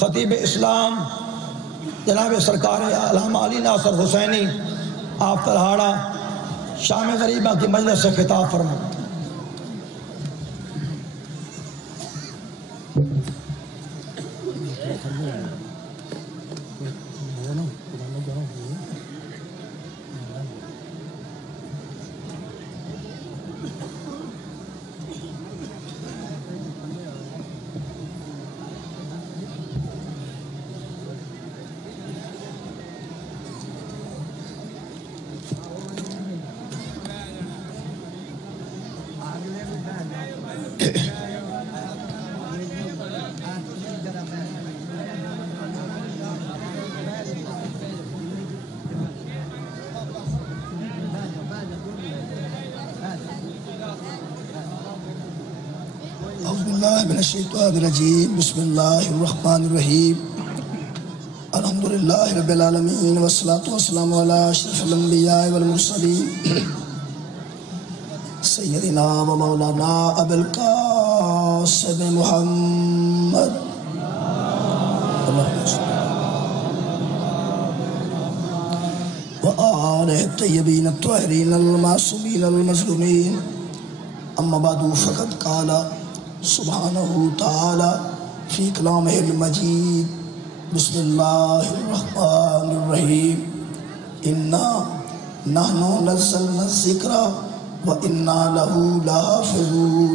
خطیب اسلام جناب سرکار علامہ علی ناصر حسینی آپ تلہاڑا شام غریبہ کی مجلس سے خطاب فرما۔ من الشیطان الرجیم بسم اللہ الرحمن الرحیم الحمدللہ رب العالمین والصلاة والسلام علی اشرف الانبیاء والمرسلین سیدنا و مولانا ابی القاسم محمد وآلہ الطیبین الطاہرین المعصومین المظلومین اما بعد فقد قال سبحانہ تعالی فی کلامہ المجید بسم اللہ الرحمن الرحیم انا نحن نزلنا الذکر و انا لہ لحافظون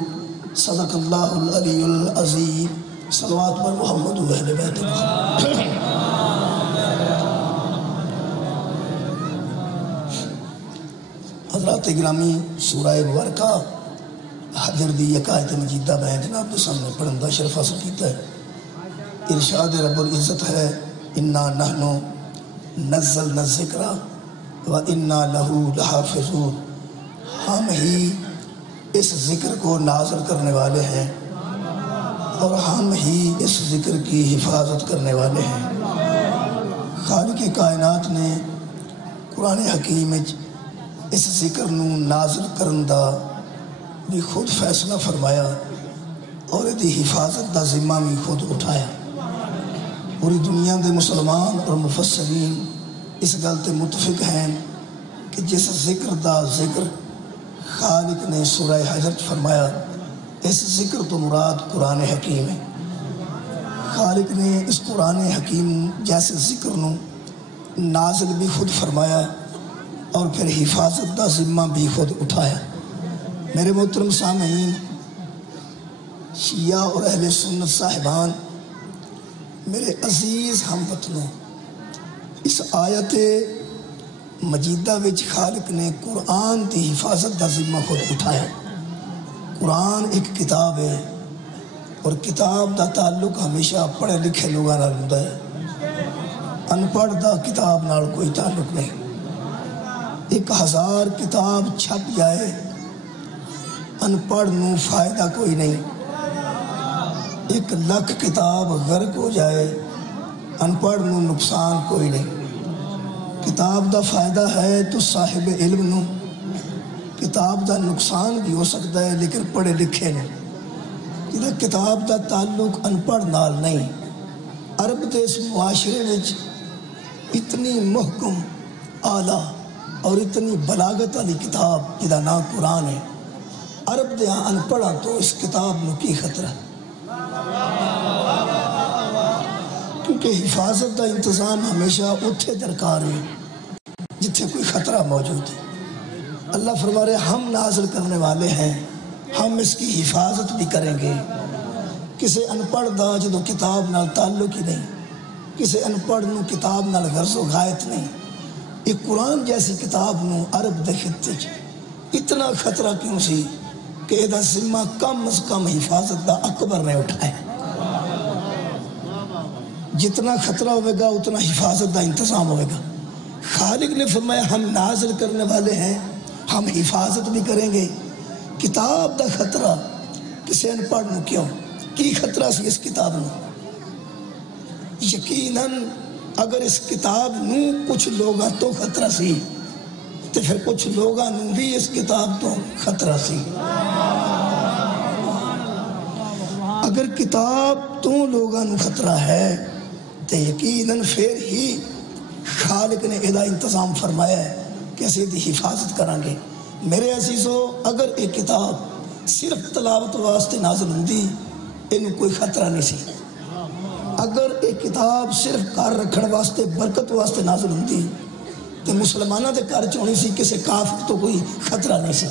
صدق اللہ العلی العظیم صلوات پر محمد و اہل بیت محمد۔ حضرات گرامی، سورہ مبارکہ حجر دی یک آیت مجیدہ میں جناب کے سامنے پڑھندہ شرف حاصل کیتا ہے۔ ارشاد رب العزت ہے انا نحن نزلنا الذکر و انا لہ لحافظون، ہم ہی اس ذکر کو نازل کرنے والے ہیں اور ہم ہی اس ذکر کی حفاظت کرنے والے ہیں۔ خالق کائنات نے قرآن حکیم اس ذکر نو نازل کرندہ بھی خود فیصلہ فرمایا اور دی حفاظت دا ذمہ بھی خود اٹھایا۔ پوری دنیا دے مسلمان اور مفسرین اس گل تے متفق ہیں کہ جس ذکر دا ذکر خالق نے سورہ حجر فرمایا، اس ذکر تو مراد قرآن حکیم ہے۔ خالق نے اس قرآن حکیم جیسے ذکر نو نازل بھی خود فرمایا اور پھر حفاظت دا ذمہ بھی خود اٹھایا۔ میرے محترم سامعین، شیعہ اور اہل سنت صاحبان، میرے عزیز ہم وطنوں، اس آیت مجیدہ وچ خالق نے قرآن دی حفاظت دا ذمہ خود اٹھایا۔ قرآن ایک کتاب ہے اور کتاب دا تعلق ہمیشہ پڑھے لکھے لوگوں نال ہوندا ہے، ان پڑھ دا کتاب نال کوئی تعلق نہیں۔ 1000 کتاب چھپ جائے، ان پڑھ نو فائدہ کوئی نہیں۔ 1,00,000 کتاب غرق ہو جائے، ان پڑھ نو نقصان کوئی نہیں۔ کتاب دا فائدہ ہے تو صاحب علم نو، کتاب دا نقصان بھی ہو سکتا ہے لیکن پڑھے لکھے نہیں۔ کتاب دا تعلق ان پڑھ نال نہیں۔ عرب دے اس معاشرے وچ اتنی محکم، اعلیٰ اور اتنی بلاغت والی کتاب جدا نام قرآن ہے، عرب دے ان پڑھا تو اس کتاب نو کی خطرہ، کیونکہ حفاظت دا انتظام ہمیشہ اتھے درکار ہے جتھے کوئی خطرہ موجود ہے۔ اللہ فرما رہے ہم نازل کرنے والے ہیں، ہم اس کی حفاظت بھی کریں گے۔ کسی ان پڑھ دا جدو کتاب نال تعلق ہی نہیں، کسی ان پڑھ نو کتاب نال غرض و غایت نہیں، ایک قرآن جیسی کتاب نو عرب دے خطے اتنا خطرہ کیوں سی کہ یہ ذمہ کم از کم حفاظت دا اکبر نے اٹھایا۔ جتنا خطرہ ہوئے گا اتنا حفاظت دا انتظام ہوئے گا۔ خالق نے فرمایا ہم نازل کرنے والے ہیں، ہم حفاظت بھی کریں گے۔ کتاب دا خطرہ کسی ان پڑھ نو کیوں کی خطرہ سی اس کتاب نو؟ یقیناً اگر اس کتاب نو کچھ لوگاں تو خطرہ سی تو پھر کچھ لوگاں نو بھی اس کتاب تو خطرہ سی۔ اگر کتاب تو لوگاں نو خطرہ ہے تو یقیناً پھر ہی خالق نے ادا انتظام فرمایا ہے کہ اسے دی حفاظت کریں گے۔ میرے عزیزو، اگر ایک کتاب صرف تلاوت واسطے نازل ہوندی انہوں کوئی خطرہ نہیں سی۔ اگر ایک کتاب صرف کار رکھن واسطے برکت واسطے نازل ہوندی تو مسلمانہ دے کار چونی سی، کسے کافر تو کوئی خطرہ نہیں سی۔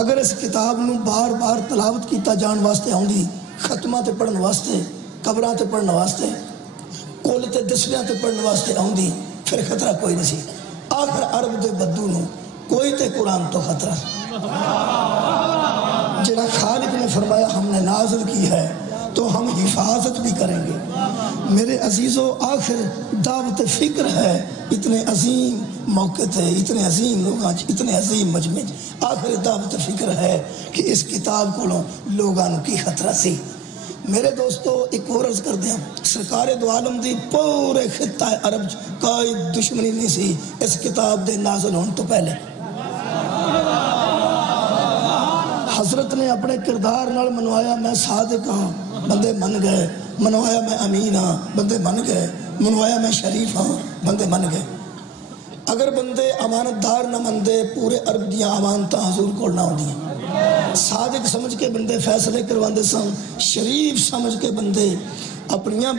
اگر اس کتاب نو بار بار تلاوت کیتا جان واسطے ہوندی، ختمہ تے پڑھن واسطے، قبران تے پڑھن واسطے، کول تے دسویاں تے پڑھن واسطے ہوندی، پھر خطرہ کوئی نہیں سی۔ آخر عرب دے بدو نو کوئی تے قرآن تو خطرہ، جنہ خالق نے فرمایا ہم نے نازل کی ہے تو ہم حفاظت بھی کریں گے۔ میرے عزیزو، آخر دعوت فکر ہے اتنے عظیم موقع تھے، اتنے عظیم لوگاں، اتنے عظیم مجمع، آخر دعوت فکر ہے کہ اس کتاب کو لوگاں کی خطرہ سی۔ میرے دوستو، ایک اور عرض کر دیا، سرکار دو عالم دی پورے خطہ عرب کوئی دشمنی نہیں سی اس کتاب دے نازل ہون تو پہلے۔ حضرت نے اپنے کردار نال منوایا میں صادق ہاں، بندے من گئے، منوایا میں امین ہاں، بندے من گئے، منوایا میں شریف ہاں، بندے من گئے۔ اگر بندے امانت دار نہ مندے، پورے عرب دیاں امانتاں حضور کو نہ ہوں دیاں۔ صادق سمجھ کے بندے فیصلے کرواندے سن، شریف سمجھ کے بندے اپنیاں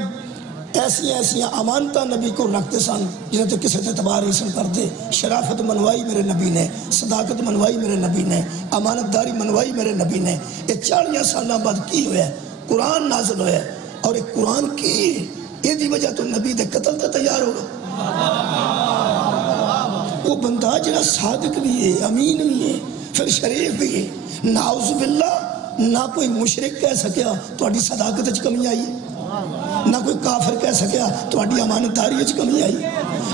ایسی امانتاں نبی کو رکھتے سن جنہیں تو کسی اعتبار نہیں سن کرتے۔ شرافت منوائی میرے نبی نے، صداقت منوائی میرے نبی نے، امانت داری منوائی میرے نبی نے۔ یہ 40 سالہ بعد کی ہویا ہے؟ قرآن نازل ہویا ہے، اور ایک قرآن کی یہ دی وجہ تو نبی دے قتل تے تیار ہوگا۔ وہ بندہ جنہ صادق بھی ہے، امین بھی ہے، پھر شریف بھی ہے، نعوذ باللہ نہ کوئی مشرک کہہ سکیا تو اڈی صداقت اچھ کمی آئی، نہ کوئی کافر کہہ سکیا تو اڈی امانت داری اچھ کمی آئی،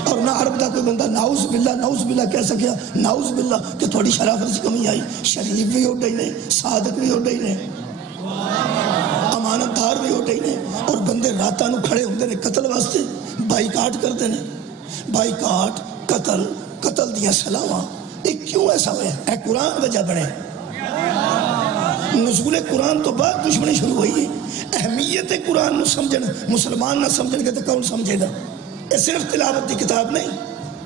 اور نہ عرب دا کوئی بندہ نعوذ باللہ کہہ سکیا نعوذ باللہ کہ تو اڈی شرافت اچھ کمی آئی۔ شریف بھی ہو ڈئی نے، صادق بھی ہو ڈئی نے، امانت دار بھی ہو ڈئی نے، اور بندے راتاں نو کھڑے ہوندے نے قتل واسطے، بائی کاٹ کرتے ہیں، بائی کاٹ، قتل دیا سلاواں۔ ایک کیوں ایسا ہوئے؟ اے قرآن وجہ بڑھے، نزول قرآن تو بعد دشمنی شروع ہوئی ہے۔ اہمیت قرآن نو سمجھن مسلمان نہ سمجھن گے تو کون سمجھے گا؟ یہ صرف تلاوت دی کتاب نہیں،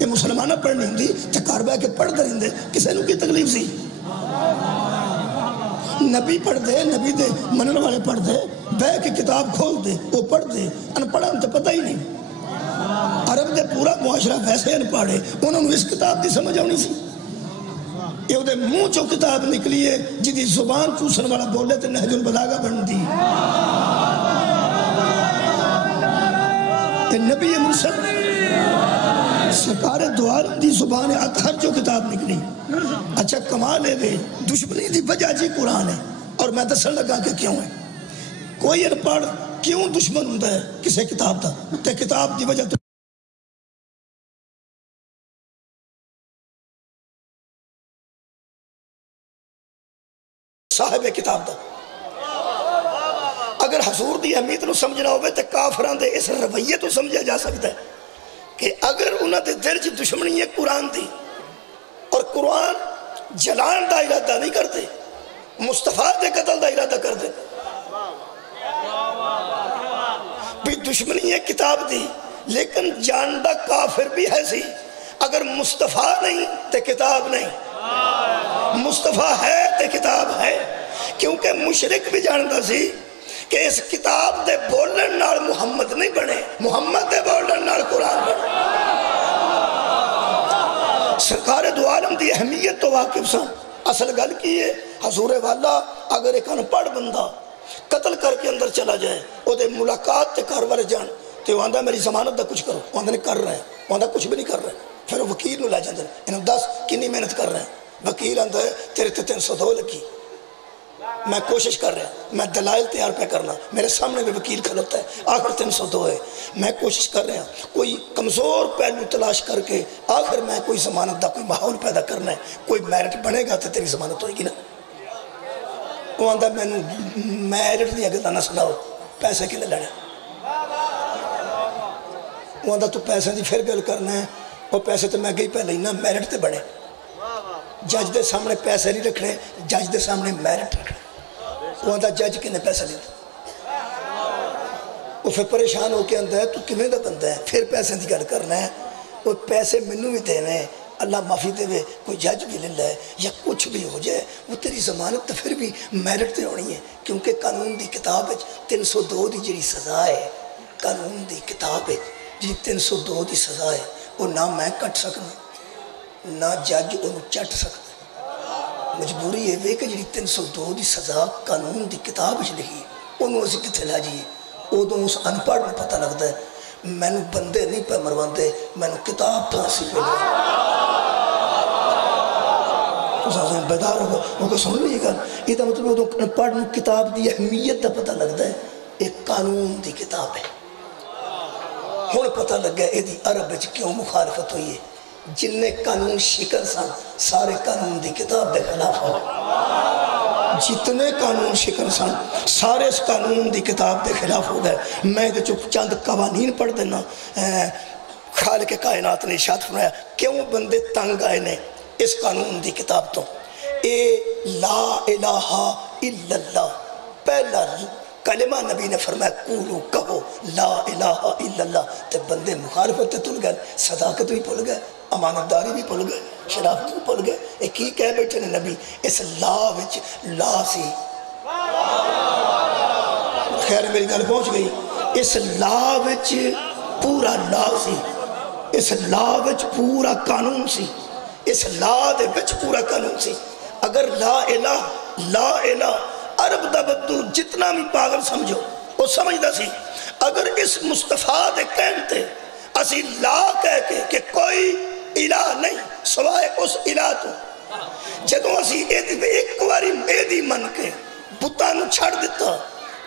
یہ مسلمانہ پڑھنی ہوں دی تو گھر بہ کے پڑھ دیں دے، کسے نو کی تکلیف سی؟ نبی پڑھ دے، نبی دے منن والے پڑھ دے، بہ کے کتاب کھول دے، وہ پڑھ دے، ان پڑھن تو پتہ ہی نہیں۔ عرب دے پورا معاشرہ ویسے ان پڑھے، انہوں نے اس کتاب دی سمجھ آنی سی۔ یہ وہ دے منہ چو کتاب نکلی ہے جدی زبان چوسن والا بولے تے نہج البلاغہ بن دی۔ تے نبی مرسل سرکار دو عالم دی زبان اطہر جو کتاب نکلی۔ اچھا کمال ہے دے دشمنی دی وجہ جی قرآن ہے، اور میں دسن لگا کہ کیوں ہے۔ کوئی ان پڑھ کیوں دشمن ہوندہ ہے کسے کتاب دا؟ تے کتاب دی وجہ تو صاحب کتاب دا۔ اگر حضور دی اہمیت نو سمجھنا ہوئے تو کافران دے اس رویے تو سمجھا جا سکتا ہے کہ اگر انہاں دے درج دشمنی ہے قرآن دی، اور قرآن جلان دا ارادہ نہیں کرتے، مصطفیٰ دے قتل دا ارادہ کرتے، بھی دشمنی ہے کتاب دی لیکن جاندہ کافر بھی ہے سی۔ اگر مصطفیٰ نہیں تو کتاب نہیں، مصطفیٰ ہے تے کتاب ہے، کیونکہ مشرک بھی جانتا سی کہ اس کتاب دے بولن نال محمد نہیں بنے، محمد دے بولن نال قرآن بنے۔ سرکار دو عالم دی اہمیت تو واقف سن۔ اصل گل کی ہے حضور والا اگر ایک ان پڑھ بندہ قتل کر کے اندر چلا جائے، وہ دے ملاقات تے کار والے جان تے وہ آندہ میری ضمانت دا کچھ کرو، وہ آندہ نہیں کر رہے ہیں، وہ آندہ کچھ بھی نہیں کر رہے ہیں، پھر وہ وکیل نو لے جاندے انہوں 10 کنی محنت کر رہے ہیں، وکیل آندہ ہے تیرے تے 302 لکی، میں کوشش کر رہا ہوں، میں دلائل تیار پہ کرنا، میرے سامنے بھی وکیل کھلوتا ہے، آخر 302 ہے، میں کوشش کر رہا ہوں کوئی کمزور پہلو تلاش کر کے آخر میں کوئی ضمانت دا کوئی ماحول پیدا کرنا ہے، کوئی میرٹ بنے گا تو تیری ضمانت ہوئے گی نا۔ وہ آندہ میں میرٹ نہیں اگر نہ سناؤ، پیسے کے لئے لڑا، وہ آندہ تو پیسے دی پھر گل کرنا ہے، وہ پیسے تو میں گئی پہلے ہی نا میرٹ تے بڑھے، جج دے سامنے پیسے نہیں رکھنے، جج دے سامنے میرٹ رکھنے۔ وہ آندہ جج کنے پیسے لیتا، وہ پھر پریشان ہو کے آتا ہے تو کیویں دا بندہ ہے، پھر پیسے کی گل کرنا ہے، وہ پیسے مینوں بھی دینے، اللہ معافی دے، کوئی جج بھی لے لے یا کچھ بھی ہو جائے، وہ تیری ضمانت تو پھر بھی میرٹ تے ہونی ہے، کیونکہ قانون دی کتاب 302 دی جڑی سزا ہے، قانون دی کتاب جی 302 دی سزا ہے، وہ نہ میں کٹ سکنا نہ جج انہوں چٹ سکتا، مجبوری ہے کہ جی 302 دی سزا قانون دی کتاب لکھی انہوں اسی کتنے لا جائیے، ادو اس ان پڑھ میں پتہ لگتا ہے میں نے بندے نہیں پہ مرواندے، میں نے کتاب پھانسی پہ بیدار ہوگا وہ کو سن لیے گا، یہ مطلب ان پڑھ میں کتاب دی اہمیت کا پتہ لگتا ہے، ایک قانون دی کتاب ہے، ہون پتہ لگ گیا یہ عرب وچ کیوں مخالفت ہوئی ہے، جن نے قانون شکن سن سارے قانون دی کتاب دے خلاف ہو، جتنے قانون شکن سن سارے اس قانون دی کتاب دے خلاف ہو گئے۔ میں تو چند قوانین پڑھ دینا، خالق کائنات نے ارشاد فرمایا کیوں بندے تنگ آئے نے اس قانون دی کتاب تو، اے لا الہ الا اللہ، پہلا کلمہ نبی نے فرمایا قولو کہو لا الہ الا اللہ، تے بندے مخالفت تے تل گئے، صداقت بھی بھول گئے، امانت داری بھی بھول گئے، شرافت بھی بھول گئے، ایک کی کہہ بیٹھے نے نبی اس لا وچ لا سی، خیر میری گل پہنچ گئی، اس لا وچ پورا لا سی، اس لا وچ پورا قانون سی، اس لا دے وچ پورا قانون سی، اگر لا الہ عرب دا بدو جتنا بھی پاگل سمجھو وہ سمجھدا سی، اگر اس مصطفیٰ دے کہنتے اسی لا کہہ کے کہ کوئی الہ نہیں سوائے اس الہ تو، جدوں اسی ایک واری ایدی من کے بتاں نو چھڑ دیتا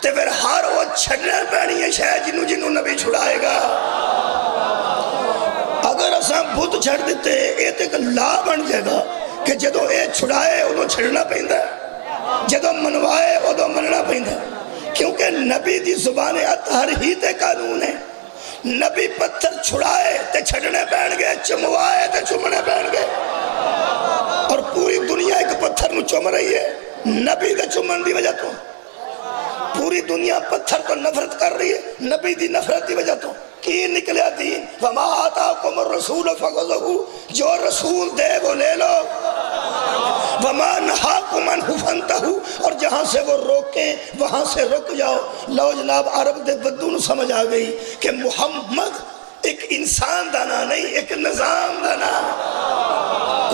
تے پھر ہر وہ چھڑنے پینی ہے شاید جنوں نبی چھڑائے گا، اگر اساں بت چھڑ دیتے یہ ایک لا بن جائے گا کہ جدوں اے چھڑائے ادو چھڑنا پیندا ہے، جدوں منوائے ادو مننا پیندا ہے، کیونکہ نبی دی زبان اطہر ہی تے قانون ہے، نبی پتھر چھڑائے تے چھڑنے پین گئے، چموائے تے چمنے پین گئے، اور پوری دنیا ایک پتھر نو چم رہی ہے نبی دے چمن دی وجہ تو، پوری دنیا پتھر کو نفرت کر رہی ہے نبی دی نفرت دی وجہ تو، کی نکلیا دین وما آتاکم الرسول فخذوہ، جو رسول دے وہ لے لو، وما نہاکم عنہ فانتہوا، اور جہاں سے وہ روکیں وہاں سے رک جاؤ۔ لو جناب عرب دے بدو نو سمجھ آ گئی کہ محمد ایک انسان دا نام نہیں، ایک نظام دا نام،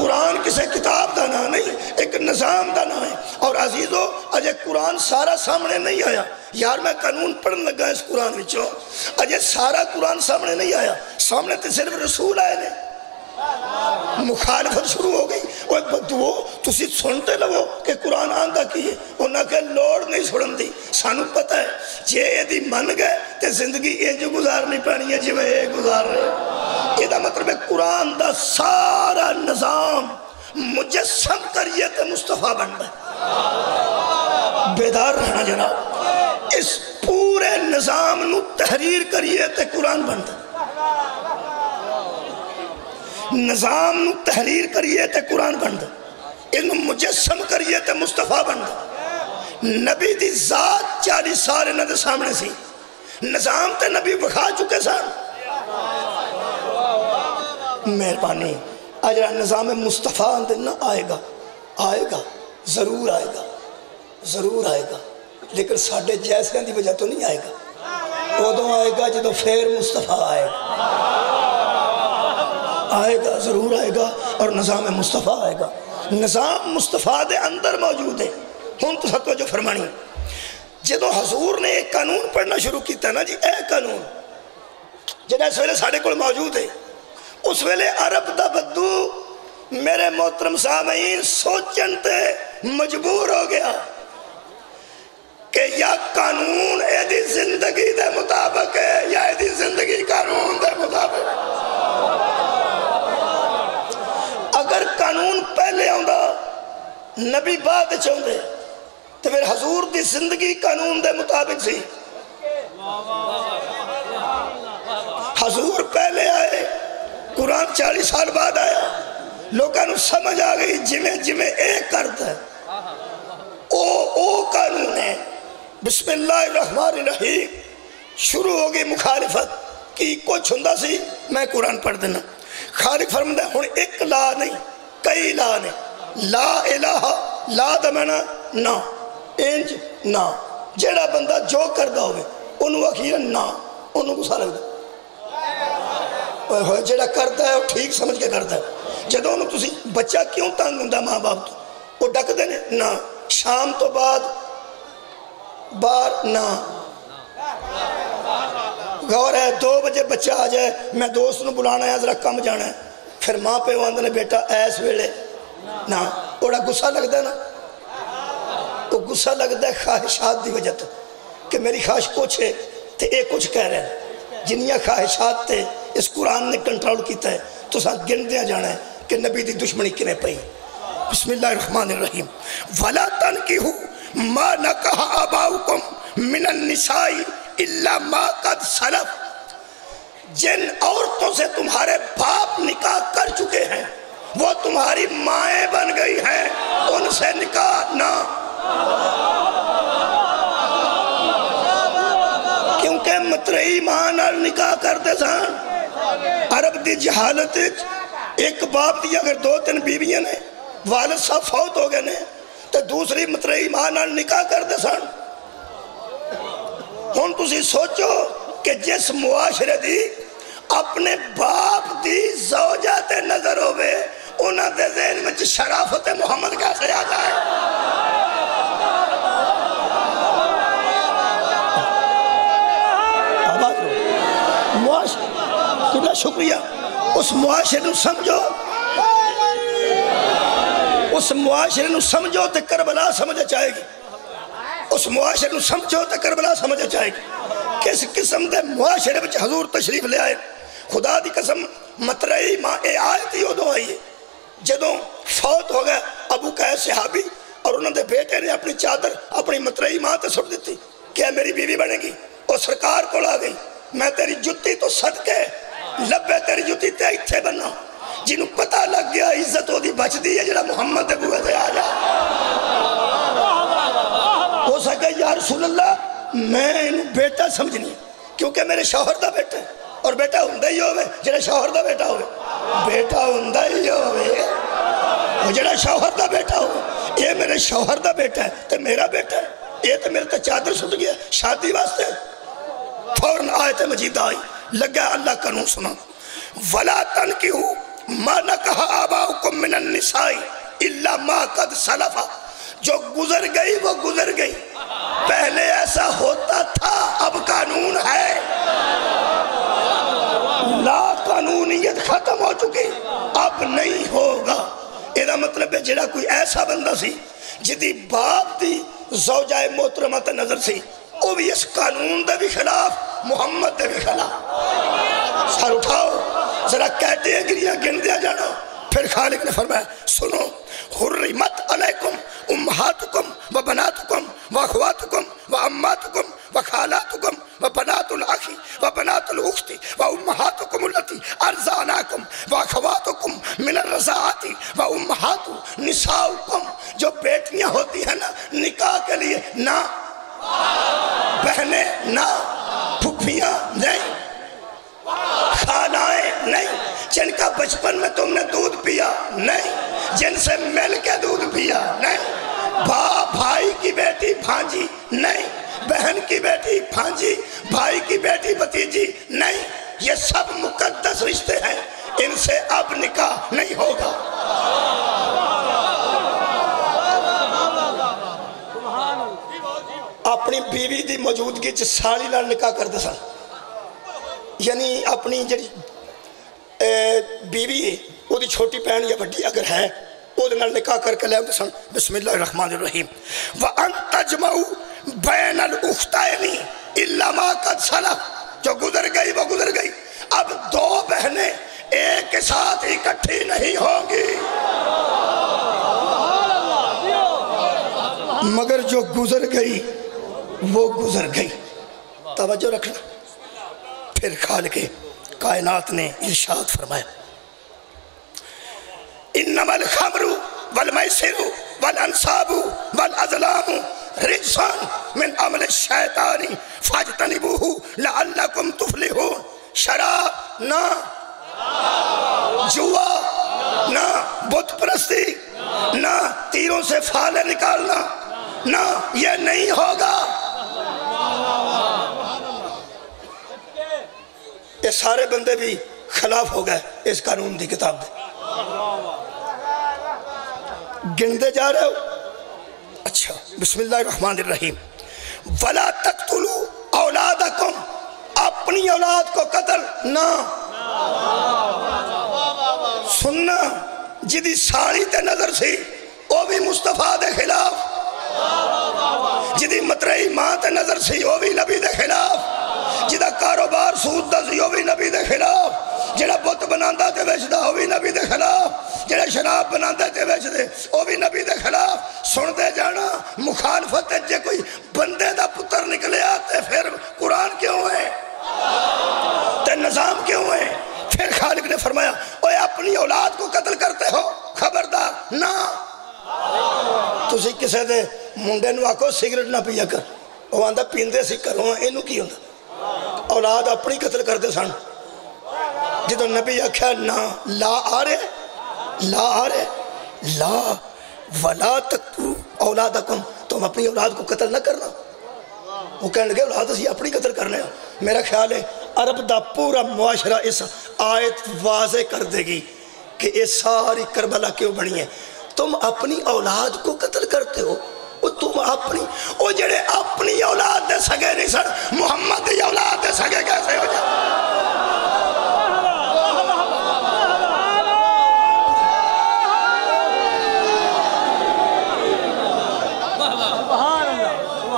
قرآن کسے کتاب دا نام نہیں، ایک نظام دا نام ہے، اور عزیزو اجے قرآن سارا سامنے نہیں آیا، یار میں قانون پڑھن لگا اس قرآن وچوں، اجے سارا قرآن سامنے نہیں آیا، سامنے تے صرف رسول آئے نے، مخالفت شروع ہو گئی، وہ بدو تسی سنتے لگو کہ قرآن آندہ کیے، انہاں کہ لوڑ نہیں سنن دی، سانو پتہ ہے جے یہ دی من گئے تے زندگی یہ جو گزارنی پڑنی ہے جی میں یہ گزار رہے، یہ دا مطلب ہے قرآن دا سارا نظام مجسم کریے تے مصطفیٰ بن گئے، بیدار رہنا جناب، اس پورے نظام نو تحریر کریے تے قرآن بن گئے، نظام نو تحریر کریے تے قرآن بن دے، انو مجسم کریے تے مصطفیٰ بن دے، نبی دی ذات 40 سال انہاں دے سامنے سی، نظام تے نبی بکھا چکے سن، مہربانی اجرا نظام مصطفیٰ اندر نہ آئے گا، آئے گا ضرور آئے گا، ضرور آئے گا، لیکن ساڑھے جیسے دی وجہ تو نہیں آئے گا، ادوں آئے گا جدو پھر مصطفیٰ آئے گا، آئے گا ضرور آئے گا، اور نظام مصطفیٰ آئے گا، نظام مصطفیٰ دے اندر موجود ہے، ہون تو سب جو فرمانی جدو حضور نے ایک قانون پڑھنا شروع کیتا نا جی، اے قانون جنہیں اس ویلے ساڑھے کو موجود ہے، اس ویلے عرب دا بدو میرے محترم سامعین سوچنتے مجبور ہو گیا کہ یا قانون ایدی زندگی دے مطابق ہے یا ایدی زندگی قانون دے مطابق، اگر قانون پہلے آندا نبی بعد چاہندے تو پھر حضور دی زندگی قانون دے مطابق سی، حضور پہلے آئے قرآن 40 سال بعد آیا، لوگاں نو سمجھ آ گئی جمیں ایک کرتا ہے او قانون ہے، بسم اللہ الرحمن الرحیم، شروع ہو گئی مخالفت کی کچھ ہوں سی میں قرآن پڑھ دینا خالق فرماتا ہے ہن ایک لا نہیں کئی لا نے لا الہ لا دا معنی نا انج نا جیڑا بندہ جو کردہ ہوئے انہوں اخیرن نا انہوں کو سارا ہوئے جیڑا کرتا ہے وہ ٹھیک سمجھ کے کرتا ہے جدو انہوں تسی بچہ کیوں تنگ ہوندہ ماں باپ تو وہ ڈک دینے نا شام تو بعد بار نا غور ہے 2 بجے بچہ آ جائے میں دوست نے بلانا ہے ذرا کم جانا ہے پھر ماں پہ واندہ نے بیٹا ایس ویلے نا اوڑا گسہ لگ دے نا وہ گسہ لگ دے خواہشات دی وجہ تو کہ میری خواہش کچھ ہے تو ایک کچھ کہہ رہے ہیں جنیاں خواہشات تے اس قرآن نے کنٹرول کیتا ہے تو ساتھ گن دیا جانا ہے کہ نبی دی دشمنی کنے پئی بسم اللہ الرحمن الرحیم وَلَا تَنْكِحُوا مَا نَكَحَ آبَاؤُكُمْ مِنَ النِّسَاءِ إِلَّا مَا قَدْ سَلَفَ جن عورتوں سے تمہارے باپ نکاح کر چکے ہیں وہ تمہاری مائیں بن گئی ہیں ان سے نکاح نہ کیونکہ مترئی ماں نال نکاح کرتے سان عرب دی جہالت ایک باپ دی اگر 2-3 بیویاں نے والد صاحب فوت ہو گئے نے تو دوسری مترئی ماں نال نکاح کرتے سان ہن تسی سوچو کہ جس معاشرے دی اپنے باپ دی زوجہ تے نظر ہوئے انہاں دے ذہن میں شرافت محمد کیسے آ جائے کتنا شکریہ اس معاشرے نو سمجھو اس معاشرے نو سمجھو تے کربلا سمجھ چاہے گی اس معاشرے نو سمجھو تے کربلا سمجھ چاہے گی کس قسم دے معاشرے بچ حضور تشریف لے آئے خدا دی قسم مترئی ماں اے آیت ہی ادو آئی ہے جدوں فوت ہو گئے ابو قیس صحابی اور انہوں نے بیٹے نے اپنی چادر اپنی مترئی ماں تے سٹ دیتی کیا میری بیوی بنے گی اور سرکار کو لا گئی میں تیری جتی تو صدقے لبے تیری جتی تے اتھے بننا جنہوں پتہ لگ گیا عزت ہو دی بچ دی ہے جڑا محمد ابو سے آ جا ہو سکے یا رسول اللہ میں انہوں بیٹا سمجھنی کیونکہ میرے شوہر دا بیٹا ہے اور بیٹا ہندہ ہی ہوئے جڑا شوہر دا بیٹا ہوئے بیٹا ہندہ ہی ہوئے وہ جڑا شوہر دا بیٹا ہوئے یہ میرے شوہر دا بیٹا ہے تو میرا بیٹا ہے یہ تو میرے تو چادر سٹ گیا شادی واسطے فوراً آیت مجید آئی لگا اللہ قانون سنا وَلَا تَنْكِحُوا مَا نَكَحَ آبَاؤُكُمْ مِنَ النِّسَاءِ إِلَّا مَا قَدْ سَلَفَ جو گزر گئی وہ گزر گئی پہلے ایسا ہوتا تھا اب قانون ہے لا قانونیت ختم ہو چکی اب نہیں ہوگا یہ مطلب ہے جڑا کوئی ایسا بندہ سی جدی باپ دی زوجہ محترمہ تے نظر سی وہ بھی اس قانون دے بھی خلاف محمد دے بھی خلاف سر اٹھاؤ ذرا کیٹیگریاں گن دیا جانا پھر خالق نے فرمایا سنو حرمت علیکم امہاتکم و بناتکم و اخواتکم و اماتکم و خالاتکم و بنات الاخی و بنات الاختی و امہاتکم اللتی ارزاناکم و اخواتکم من الرضاعاتی و امہات نساؤکم جو بیٹیاں ہوتی ہیں نا نکاح کے لیے نہ بہنیں نہ پھپھیاں نہیں خالائیں نہیں جن کا بچپن میں تم نے دودھ پیا نہیں جن سے مل کے دودھ پیا نہیں بھائی کی بیٹی بھانجی نہیں بہن کی بیٹی بھانجی بھائی کی بیٹی بھتیجی نہیں یہ سب مقدس رشتے ہیں ان سے اب نکاح نہیں ہوگا اپنی بیوی دی موجودگی چ سالی نال نکاح کرتے سن یعنی اپنی جڑی بیوی ہے وہ دی چھوٹی بہن یا بڑی اگر ہے وہ نال نکاح کر کے لے آتے سن بسم اللہ الرحمن الرحیم وَأَن تَجْمَعُوا بَيْنَ الْأُخْتَيْنِ إِلَّا مَا قَدْ سَلَفَ جو گزر گئی وہ گزر گئی اب 2 بہنیں ایک کے ساتھ اکٹھی نہیں ہوں گی مگر جو گزر گئی وہ گزر گئی توجہ رکھنا پھر خالق کائنات نے ارشاد فرمایا انما الخمر والمیسر والانصاب والازلام رجسان من عمل الشیطانی فاجتنبوہ لعلکم تفلحون۔ شراب نہ، جوا نہ، بت پرستی نہ، تیروں سے فالے نکالنا نہ، یہ نہیں ہوگا۔ یہ سارے بندے بھی خلاف ہو گئے اس قانون دی کتاب دے۔ گندے جا رہے ہو؟ اچھا، بسم اللہ الرحمن الرحیم۔ وَلَا تَقْتُلُوا أَوْلَادَكُمْ، اپنی اولاد کو قتل نہ۔ سننا جدی ساڑی تے نظر سی وہ بھی مصطفیٰ دے خلاف، جدی مترئی ماں تے نظر سی وہ بھی نبی دے خلاف، جدہ کاروبار سود دا سی وہ بھی نبی دے خلاف، جڑا بت بناندہ تے بیچ دا وہ بھی نبی دے خلاف، جڑا شراب بناندہ تے بیچ دے وہ بھی نبی دے خلاف۔ سن دے جانا مخالفت جے کوئی بندے دا پتر نکلے آتے پھر قرآن کیوں ہے تے نظام کیوں ہے؟ پھر خالق نے فرمایا اوے اپنی اولاد کو قتل کرتے ہو، خبردار نہ۔ تسی کسے دے منڈے نو آکو سگریٹ نہ پیا کر، وہ آندہ پیندے سی کروں اینو کی ہوندہ؟ اولاد اپنی قتل کرتے سن۔ جدو نبی آکھا نا، لا آ رہے لا آ رہے لا ولا تقتلوا اولادکم، تم اپنی اولاد کو قتل نہ کرنا۔ وہ کہنے لگے اولاد اسی اپنی قتل کرنے ہیں۔ میرا خیال ہے عرب دا پورا معاشرہ اس آیت واضح کر دے گی کہ یہ ساری کربلا کیوں بنی ہے۔ تم اپنی اولاد کو قتل کرتے ہو، وہ تم اپنی، وہ جڑے اپنی اولاد دے سگے نہیں سن، محمد دی اولاد دے سگے کیسے ہو جائے؟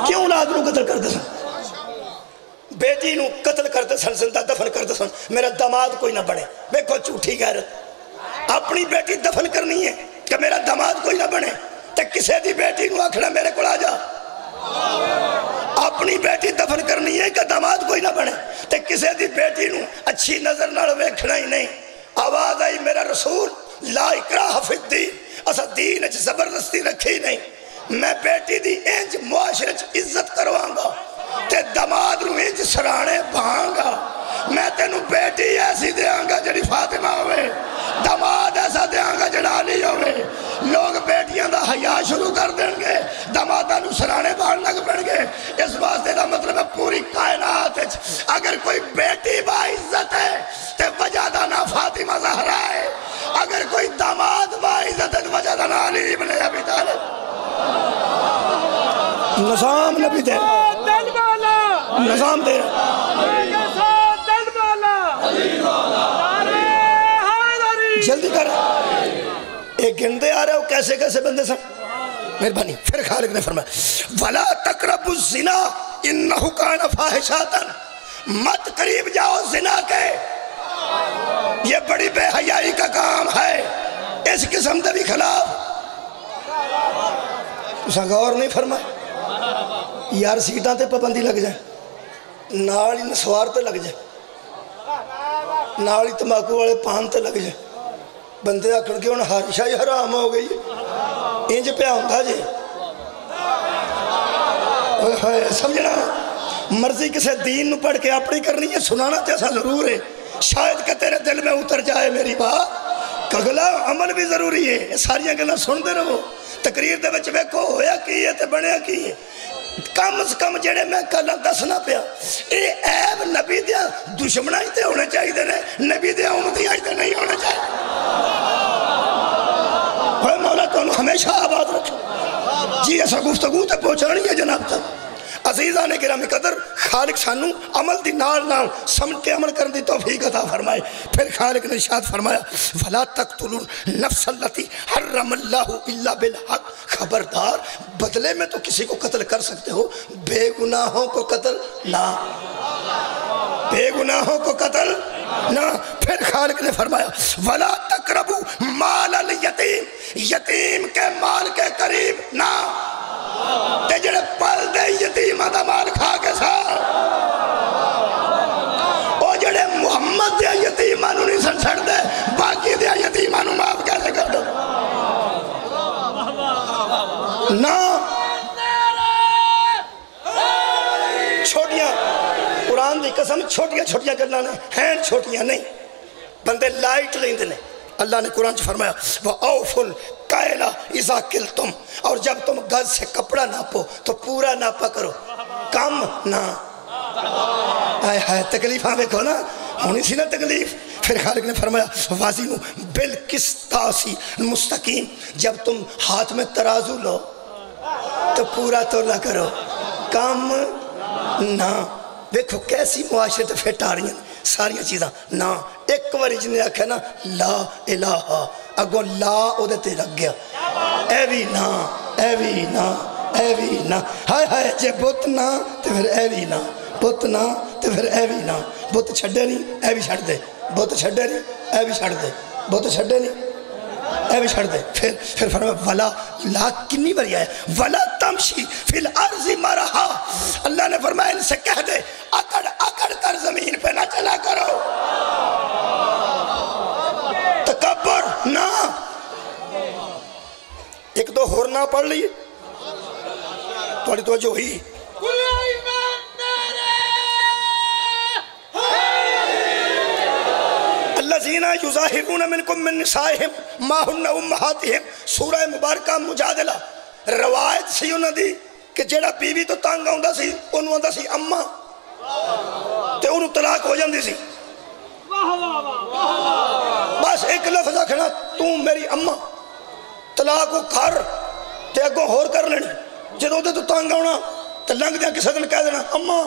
کیوں اولاد نو قتل کرتے سن؟ بیٹی نو قتل کرتے سن، زندہ دفن کرتے سن، میرا داماد کوئی نہ بنے۔ دیکھو جھوٹی غیرت، اپنی بیٹی دفن کرنی ہے کہ میرا داماد کوئی نہ بنے، تے کسے دی بیٹی نو آکھنا میرے کو آ جا۔ اپنی بیٹی دفن کرنی ہے کہ داماد کوئی نہ بنے، تے کسے دی بیٹی نو اچھی نظر نہ ویکھنا ہی نہیں۔ آواز آئی میرا رسول لا اکراہ فی الدین، اسا دین اچھ زبردستی رکھی نہیں۔ میں بیٹی دی انج معاشرے چ عزت کرواں گا تے داماد نو انج سرانے بہاں گا۔ میں تینو بیٹی ایسی دیاں گا جڑی فاطمہ ہوئے، داماد ایسا دیاں گا جڑا علی ہوئے۔ لوگ بیٹیاں دا حیا شروع کر دیں گے، دامادہ نو سرانے بہان لگ پڑیں گے۔ اس واسطے دا مطلب ہے پوری کائنات اگر کوئی بیٹی با عزت ہے تے وجہ دا نا فاطمہ زہرا ہے، اگر کوئی داماد با عزت ہے وجہ دا نا علی ابن ابی طالب۔ نظام نبی دے نظام دے جلدی کر۔ ایک گندے آ رہے ہو کیسے کیسے بندے سن؟ مہربانی۔ پھر خالق نے فرمایا وَلَا تَقْرَبُوا الزِّنَا إِنَّهُ كَانَ فَاحِشَةً، مت قریب جاؤ زنا کے، یہ بڑی بے حیائی کا کام ہے۔ اس قسم دے بھی خلاف اسا غور نہیں فرمایا۔ یار سیٹاں تے پابندی لگ جائے، نالی نسوار تے لگ جائے، نالی تماکو والے پان تے لگ جائے، بندے آکھن کے ان ہر شاہی حرام ہو گئی، انج پہ آؤں جی۔ سمجھنا مرضی کسے دین نو پڑھ کے اپنی کرنی ہے، سنانا تے ایسا ضرور ہے، شاید کہ تیرے دل میں اتر جائے میری بات۔ اگلا عمل بھی ضروری ہے، یہ ساریاں گلاں سن دے رہو۔ تقریر دے بچ ویکھو ہویا کی ہے تے بنیا کی ہے۔ کم از کم جڑے میں کل دسنا پیا، اے عیب نبی دیا دشمنائی تے ہونے چاہیے دے، نبی دیا امتیاں تے نہیں ہونے چاہیے۔ اے مولا تو ہمیشہ آباد رکھو۔ جی ایسا گفتگو تے پہنچانی ہے جناب تک۔ عزیزان گرامی قدر، خالق سانو عمل دی نال نال سمجھ کے عمل کرن دی توفیق عطا فرمائے۔ پھر خالق نے ارشاد فرمایا وَلَا تَقْتُلُوا النَّفْسَ الَّتِي حَرَّمَ اللَّهُ إِلَّا بِالْحَقِّ، خبردار بدلے میں تو کسی کو قتل کر سکتے ہو، بے گناہوں کو قتل نہ، بے گناہوں کو قتل نہ۔ پھر خالق نے فرمایا وَلَا تَقْرَبُوا مَالَ الْيَتِيمِ، یتیم کے مال کے قریب نہ، تے جڑے پل دے یتیمہ دا مال کھا کے سار، او جڑے محمد دے یتیمہ نو نہیں سن چھڑ دے، باقی دے یتیمہ نو معاف کیسے کر دو؟ نا دی قسم چھوٹیاں چھوٹیاں گلاں نے ہیں چھوٹیاں نہیں بندے لائٹ لیندے نے اللہ نے قرآن چ فرمایا وَأَوْفُوا الْكَيْلَ إِذَا كِلْتُمْ اور جب تم گز سے کپڑا ناپو تو پورا ناپا کرو کم نہ تکلیف ہاں دیکھو نا ہونی سی نا تکلیف پھر خالق نے فرمایا وازنوا بالقسطاس المستقیم جب تم ہاتھ میں ترازو لو تو پورا تولا کرو کم نہ دیکھو کیسی معاشرت فٹ آ رہی ہیں ساریاں چیزاں نہ ایک بار جن نے آکھا نا لا الہ اگو لا او دیتے لگ گیا اے بھی نہ اے بھی نہ اے بھی نہ ہائے ہائے جے بت نہ تو پھر اے بھی نہ بت نہ تو پھر اے بھی نہ بت چھڑے نہیں اے بھی چھڑ دے بت چھڑے نہیں اے بھی چھڑ دے بت چھڑے نہیں اے بھی چھڑ دے پھر فرمایا ولا لا کنی بری آیا ولا تمشی فی الارض مرحا اللہ نے فرمایا ان سے کہہ دے اکڑ اکڑ کر زمین پہ نہ چلا کرو تکبر نہ ایک دو ہور نہ پڑھ لیے تھوڑی توجہ ہوئی الذین یظاہرون منکم من نسائہم ما ہن امہاتہم سورہ مبارکہ مجادلہ روایت سی انہوں دی کہ جیڑا بیوی تو تانگ آؤندہ سی انہوں آندہ سی اممہ تے انہوں طلاق ہو جاندی سی بس ایک لفظ آکھنا تو میری اممہ طلاق کو کھر تے اگوں ہور کر لینی جدو دے تو تانگ آؤنا تے لنگ دیا کسی دن کہہ دینا اممہ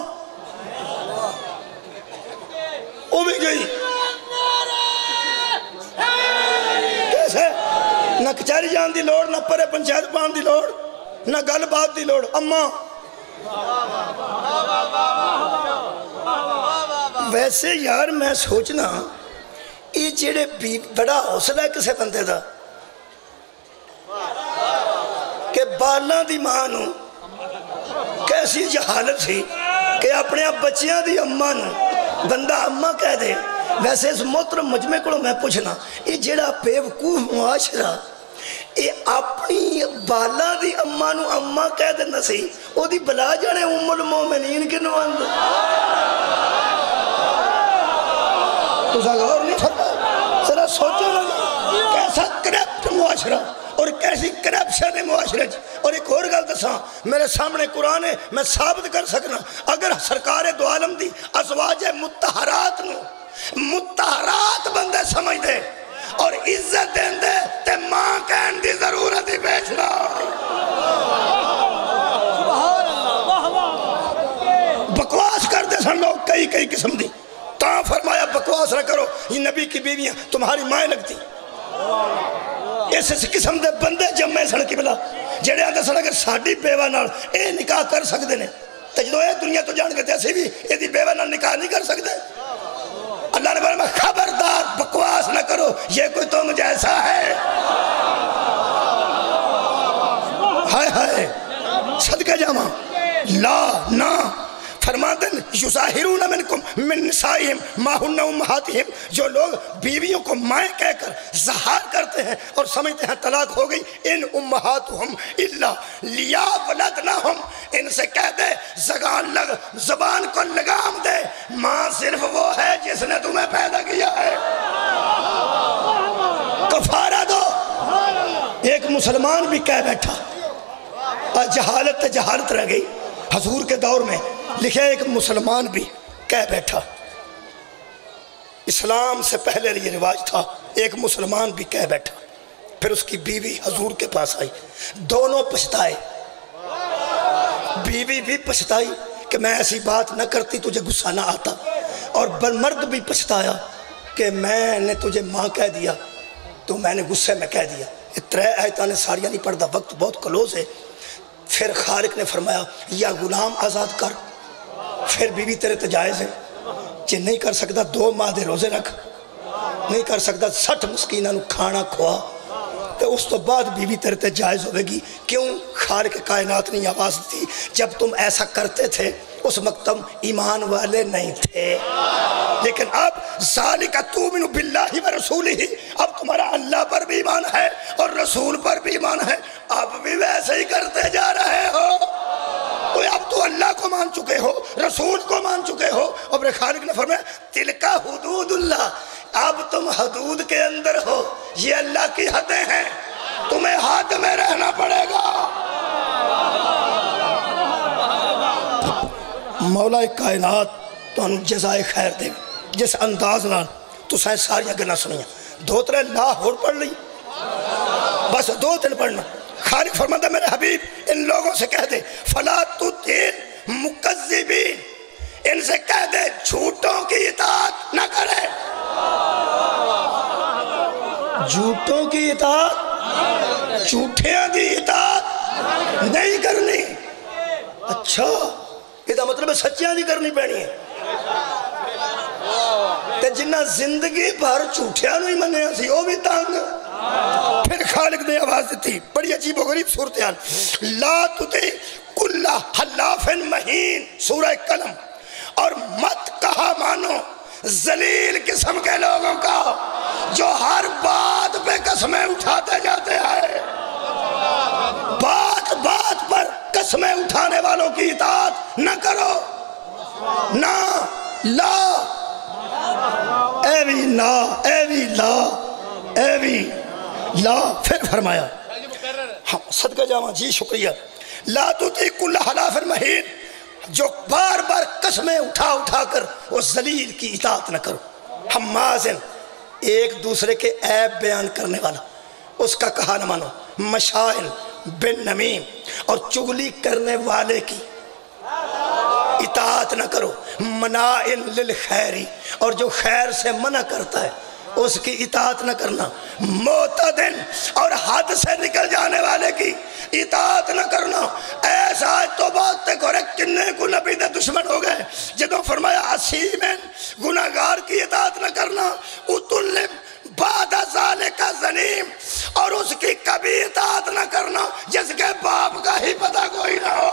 وہ بھی گئی کیسے نہ کچھاری جان دی لوڑ نہ پرے پنچایت پان دی لوڑ نہ گل بات دی لوڑ اممہ ویسے یار میں سوچنا یہ جڑے بڑا حوصلہ ہے کسے بندے دا کہ بالاں دی مانو کیسی جہالت سی کہ اپنے آپ بچیاں دی اممہ نو بندہ اممہ کہہ دے ویسے اس محترم مجمع کو میں پوچھنا یہ جڑا بیوقوف معاشرہ یہ اپنی بالا دی اممہ نو اممہ کہہ دینا سی او دی بلا جانے ام المومنین کے نو اندر تو غور نہیں فرما ذرا سوچو لگا کیسا کرپٹ معاشرہ اور کیسی کرپشن ہے معاشرہ اور ایک اور گل دساں میرے سامنے قرآن ہے میں ثابت کر سکنا اگر سرکار دو عالم دی ازواج متحرات نو متحرات بندے سمجھ دے اور عزت دیں دے تے ماں کہن دی ضرورت ہی بیچنا بکواس کر دے سن لوگ کئی قسم دی تاں فرمایا بکواس نہ کرو یہ نبی کی بیویاں تمہاری مائیں لگتی اس قسم دے بندے جمعے سن کی بلا جڑے آتے سن اگر ساڑی بیوہ نال اے نکاح کر سکتے ہیں تجدو اے دنیا تو جان گئے ایسے بھی اے دی بیوہ نال نکاح نہیں کر سکتے اللہ نے فرمایا خبردار بکواس نہ کرو یہ کوئی تم جیسا ہے ہائے ہائے صدقہ جامع لا نہ فرماندن یظاہرون منکم من نسائہم ما ہن امہاتہم جو لوگ بیویوں کو مائیں کہہ کر ظہار کرتے ہیں اور سمجھتے ہیں طلاق ہو گئی ان امہاتہم الا لیا ولدنہم ان سے کہہ دے زبان کو لگام دے ماں صرف وہ ہے جس نے تمہیں پیدا کیا ہے کفارہ دو ایک مسلمان بھی کہہ بیٹھا اور جہالت رہ گئی حضور کے دور میں لکھے ایک مسلمان بھی کہہ بیٹھا اسلام سے پہلے یہ رواج تھا ایک مسلمان بھی کہہ بیٹھا پھر اس کی بیوی حضور کے پاس آئی دونوں پچھتائے بیوی بھی پچھتائی کہ میں ایسی بات نہ کرتی تجھے غصہ نہ آتا اور مرد بھی پچھتایا کہ میں نے تجھے ماں کہہ دیا تو میں نے غصے میں کہہ دیا یہ ترے آیتاں نے ساریاں نہیں پڑھتا وقت بہت کلوز ہے پھر خالق نے فرمایا یا غلام آزاد کر پھر بیوی تیرے تجائز ہے جے نہیں کر سکتا 2 ماہ دے روزے رکھ نہیں کر سکتا 60 مسکینہ نو کھانا کھوا تو اس تو بعد بیوی تیرے تے جائز ہوئے گی کیوں خالق کائنات نے آواز دی جب تم ایسا کرتے تھے اس وقت تم ایمان والے نہیں تھے لیکن اب ذالک تؤمن باللہ و رسولہ اب تمہارا اللہ پر بھی ایمان ہے اور رسول پر بھی ایمان ہے اب بھی ویسے ہی کرتے جا رہے ہو کوئی اب اب تو اللہ کو مان چکے ہو، رسول کو مان چکے ہو، اور میرے خالق نے فرمایا تلکا حدود اللہ، اب تم حدود کے اندر ہو، یہ اللہ کی حدیں ہیں، تمہیں حد میں رہنا پڑے گا۔ مولا کائنات تو جزائے خیر دے جس انداز نال تو سائیں ساری گنا سنیاں، دو ترے لاہور پڑھ لی، بس 2 دن پڑھنا۔ خالق فرماتا میرے حبیب ان لوگوں سے کہہ دے فلا تطیع مکذبین، ان سے کہہ دے جھوٹوں کی اطاعت نہ کرے، جھوٹوں کی اطاعت، جھوٹیاں دی اطاعت نہیں کرنی۔ اچھا یہ دا مطلب ہے سچیاں نہیں کرنی پینی ہے، تے جنہ زندگی بھر جھوٹیاں نہیں منیا سی وہ بھی تانگ۔ پھر خالق نے آواز دیتی بڑی عجیب و غریب صورتحال، لا تطیع کل حلاف مہین، سورہ قلم، اور مت کہا مانو ذلیل قسم کے لوگوں کا جو ہر بات پہ قسمیں اٹھاتے جاتے ہیں، بات بات پر قسمیں اٹھانے والوں کی اطاعت نہ کرو، نہ لا اے بھی لا اے بھی لا اے بھی لا۔ پھر فرمایا صدقہ جاواں جی شکریہ، لا تطیع کل حلاف مہین، جو بار بار قسمیں اٹھا اٹھا کر وہ ذلیل کی اطاعت نہ کرو، حمازن ایک دوسرے کے عیب بیان کرنے والا، اس کا کہا نہ مانو، مشائل بن نمیم، اور چغلی کرنے والے کی اطاعت نہ کرو، منائل للخیری، اور جو خیر سے منع کرتا ہے اس کی اطاعت نہ کرنا، معتدن، اور حد سے نکل جانے والے کی اطاعت نہ کرنا۔ ایسا تو بات تے کرے کنے کو نبی دے دشمن ہو گئے جدوں فرمایا عصیمن، گناہگار کی اطاعت نہ کرنا، اتلم بعد ذالک زنیم، اور اس کی کبھی اطاعت نہ کرنا جس کے باپ کا ہی پتہ کوئی نہ ہو۔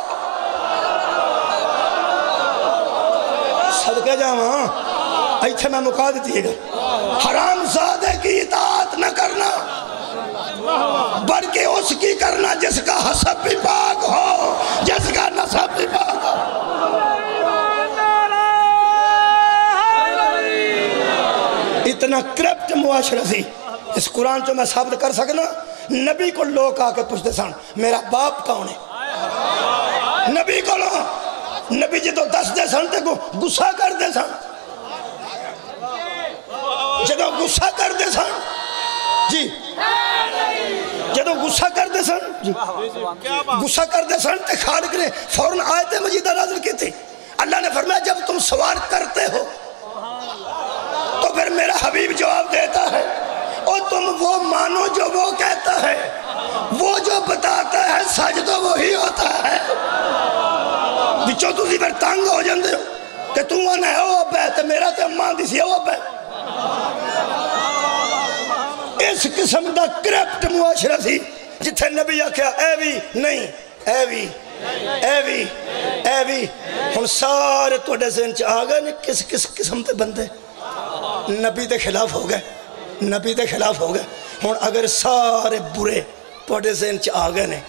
صدقہ جاواں ایتھے میں مکا دیتی گا، حرام زادے کی اطاعت نہ کرنا بلکہ اس کی کرنا جس کا حسب بھی پاک ہو، جس کا نسب بھی پاک ہو۔ اتنا کرپٹ معاشرہ سی، اس قرآن جو میں ثابت کر سکنا، نبی کو لوگ آ کے پوچھتے سن میرا باپ کون ہے، نبی کو لوگ، نبی جی تو دس دے سن تے کو گسا کر دے سن، جدو گسا کر دے سن جی، جدو گسا کر دے سن جی، گسا کر دے سن تے خالق نے فوراً آیت مجیدہ نازل کی تھی۔ اللہ نے فرمایا جب تم سوال کرتے ہو تو پھر میرا حبیب جواب دیتا ہے، اور تم وہ مانو جو وہ کہتا ہے، وہ جو بتاتا ہے سچ تو وہی ہوتا ہے۔ بچوں تسی پھر تنگ ہو جاندے ہو کہ تم آنا ہے وہ ابا ہے تے میرا تے اماں دی سی وہ ابا ہے۔ اس قسم دا کرپٹ معاشرہ سی جتھے نبی آکھیا اے بھی نہیں اے بھی اے بھی اے بھی، ہن سارے توڑے ذہن چ آ گئے کس کس قسم دے بندے نبی دے خلاف ہو گئے، نبی دے خلاف ہو گئے۔ ہن اگر سارے برے توڑے ذہن چ آ گئے نے،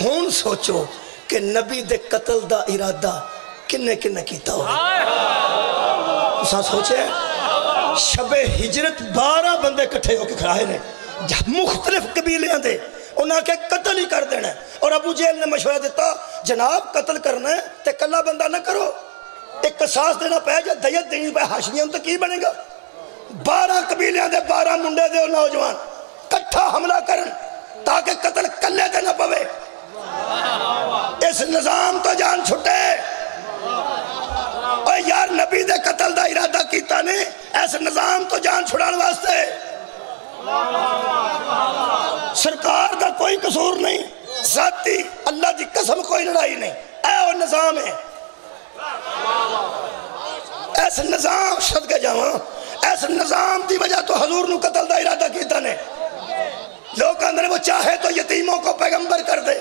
ہن سوچو کہ نبی دے قتل دا ارادہ کنے کنے کیتا ہو۔ تساں سوچے شب ہجرت 12 بندے کٹھے ہو کے کھڑائے نے مختلف قبیلیاں دے، انہاں کے قتل ہی کر دینا ہے، اور ابو جہل نے مشورہ دیتا جناب قتل کرنا ہے تے کلا بندہ نہ کرو، ایک قصاص دینا پہ یا دیت دینی پہ ہاشمیاں تو کی بنے گا؟ 12 قبیلیاں دے 12 منڈے دے نوجوان کٹھا حملہ کرن تاکہ قتل کلے دے نہ پوے۔ اس نظام تو جان چھٹے، اور یار نبی دے قتل دا ارادہ کیتا نے ایسے نظام تو جان چھڑان واسطے، سرکار دا کوئی قصور نہیں، ذاتی اللہ دی قسم کوئی لڑائی نہیں، اے وہ نظام ہے، ایسے نظام صدقہ جاواں، ایسے نظام دی وجہ تو حضور نو قتل دا ارادہ کیتا نے۔ لوگ اندر وہ چاہے تو یتیموں کو پیغمبر کر دے،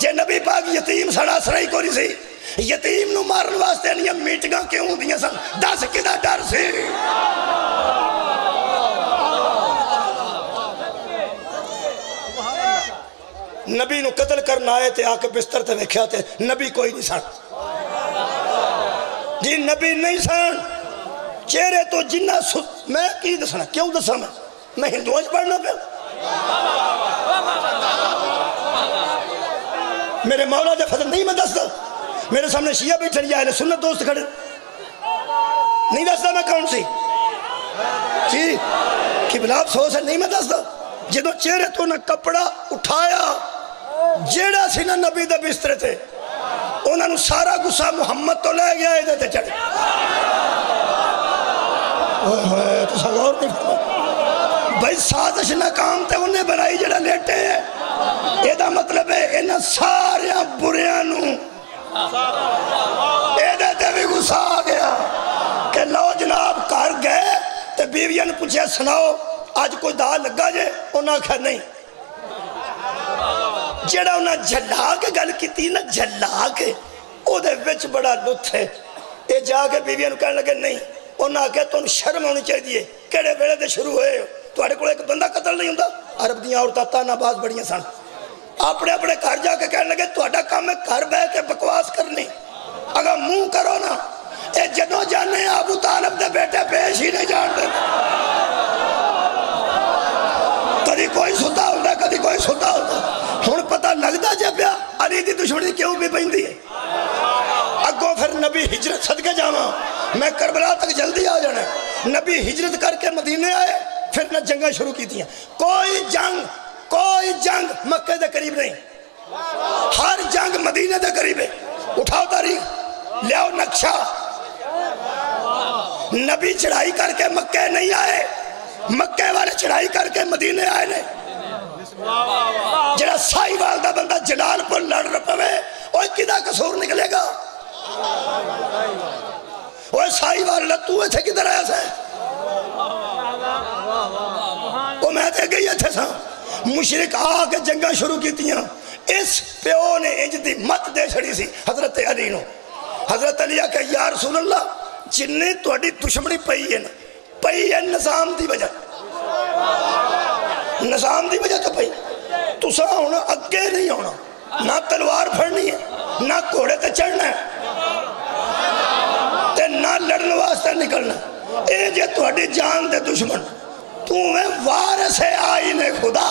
جے نبی پاک یتیم سڑا سرائی کو نہیں سی، یتیم نو مارن واسطے نہیں میٹنگاں کیوں دیا سن، 10 کدا ڈر سی۔ نبی نو قتل کرنا آئے تے آکے بستر تے ویکھیا تے نبی کوئی نہیں سن جی نبی نہیں سن چہرے تو جنہ میں کی دسنا کیوں دسا میں ہندوؤں پڑھنا پہ میرے مولا دے فضل نہیں میں دستا میرے سامنے شیعہ بیٹھے یا اہل سنت دوست کھڑے نہیں دستا میں کون سی جی قبلہ افسوس ہے نہیں میں دستا جدو چہرے تو نہ کپڑا اٹھایا جیڑا سی نہ نبی دے بسترے تھے انہوں نے سارا غصہ محمد تو لے گیا ادھر تے چڑھے ہوئے تو سغور نہیں فرمایا بھائی سازش ناکام تے انہیں بنائی جڑا لیٹے ہیں یہ دا مطلب ہے انہاں ساریاں بریانوں ادھر تے بھی غصہ آ گیا کہ لو جناب کار گئے تے بیویاں نے پوچھے سناؤ آج کوئی دا لگا جے انہاں کہا نہیں جڑا انہاں جھلا کے گل کی تھی نا جھلا کے او دے وچ بڑا لطف ہے اے جا کے بیویاں کہنے لگے نہیں انہاں کہا تو شرم ہونی چاہیے کیڑے ویلے دے شروع ہوئے تو اڑے کو ایک بندہ قتل نہیں ہوندہ عرب دیاں عورتاں تانا باز بڑیاں سن اپنے اپنے گھر جا کے کہنے لگے تہاڈا کام ہے گھر بہ کے بکواس کرنی اگر منہ کرو نا اے جدوں جانے ابو طالب دے بیٹے پیش ہی نہیں جان دے کدی کوئی ستا ہوتا کدی کوئی ستا ہوتا ہن پتہ لگدا جے پیا علی دی دشمنی کیوں بھی پیندی ہے اگوں پھر نبی ہجرت صدقے جاواں میں کربلا تک جلدی آ جانا نبی ہجرت کر کے مدینے آئے پھر نہ جنگیں شروع کی تھیں کوئی جنگ مکہ دے قریب نہیں ہر جنگ مدینے دے قریب ہے اٹھاؤ تاریخ لیاؤ نقشہ نبی چڑھائی کر کے مکہ نہیں آئے مکہ والے چڑھائی کر کے مدینے آئے نے جڑا سائی والدہ بندہ جلال پر لڑ رپوے اوہ کدھا قصور نکلے گا اوہ سائی والدہ تو ایتھے کدھر آیا سے وہ میں تے گئی ایتھے سا مشرک آگے جنگاں شروع کی تیاں اس پیو نے انجدی مت دے چھڑی سی حضرت علی نو حضرت علی کہ یا رسول اللہ جنہیں تو اڈی دشمنی پئی ہے نا پئی ہے نظام دی وجہ نظام دی وجہ تو پئی تو سا ہونا اگے نہیں ہونا نہ تلوار پھڑنی ہے نہ کوڑے تے چڑھنا ہے تے نہ لڑن واسطے نکلنا اے جے تو اڈی جان دے دشمن تو میں وارث آئین خدا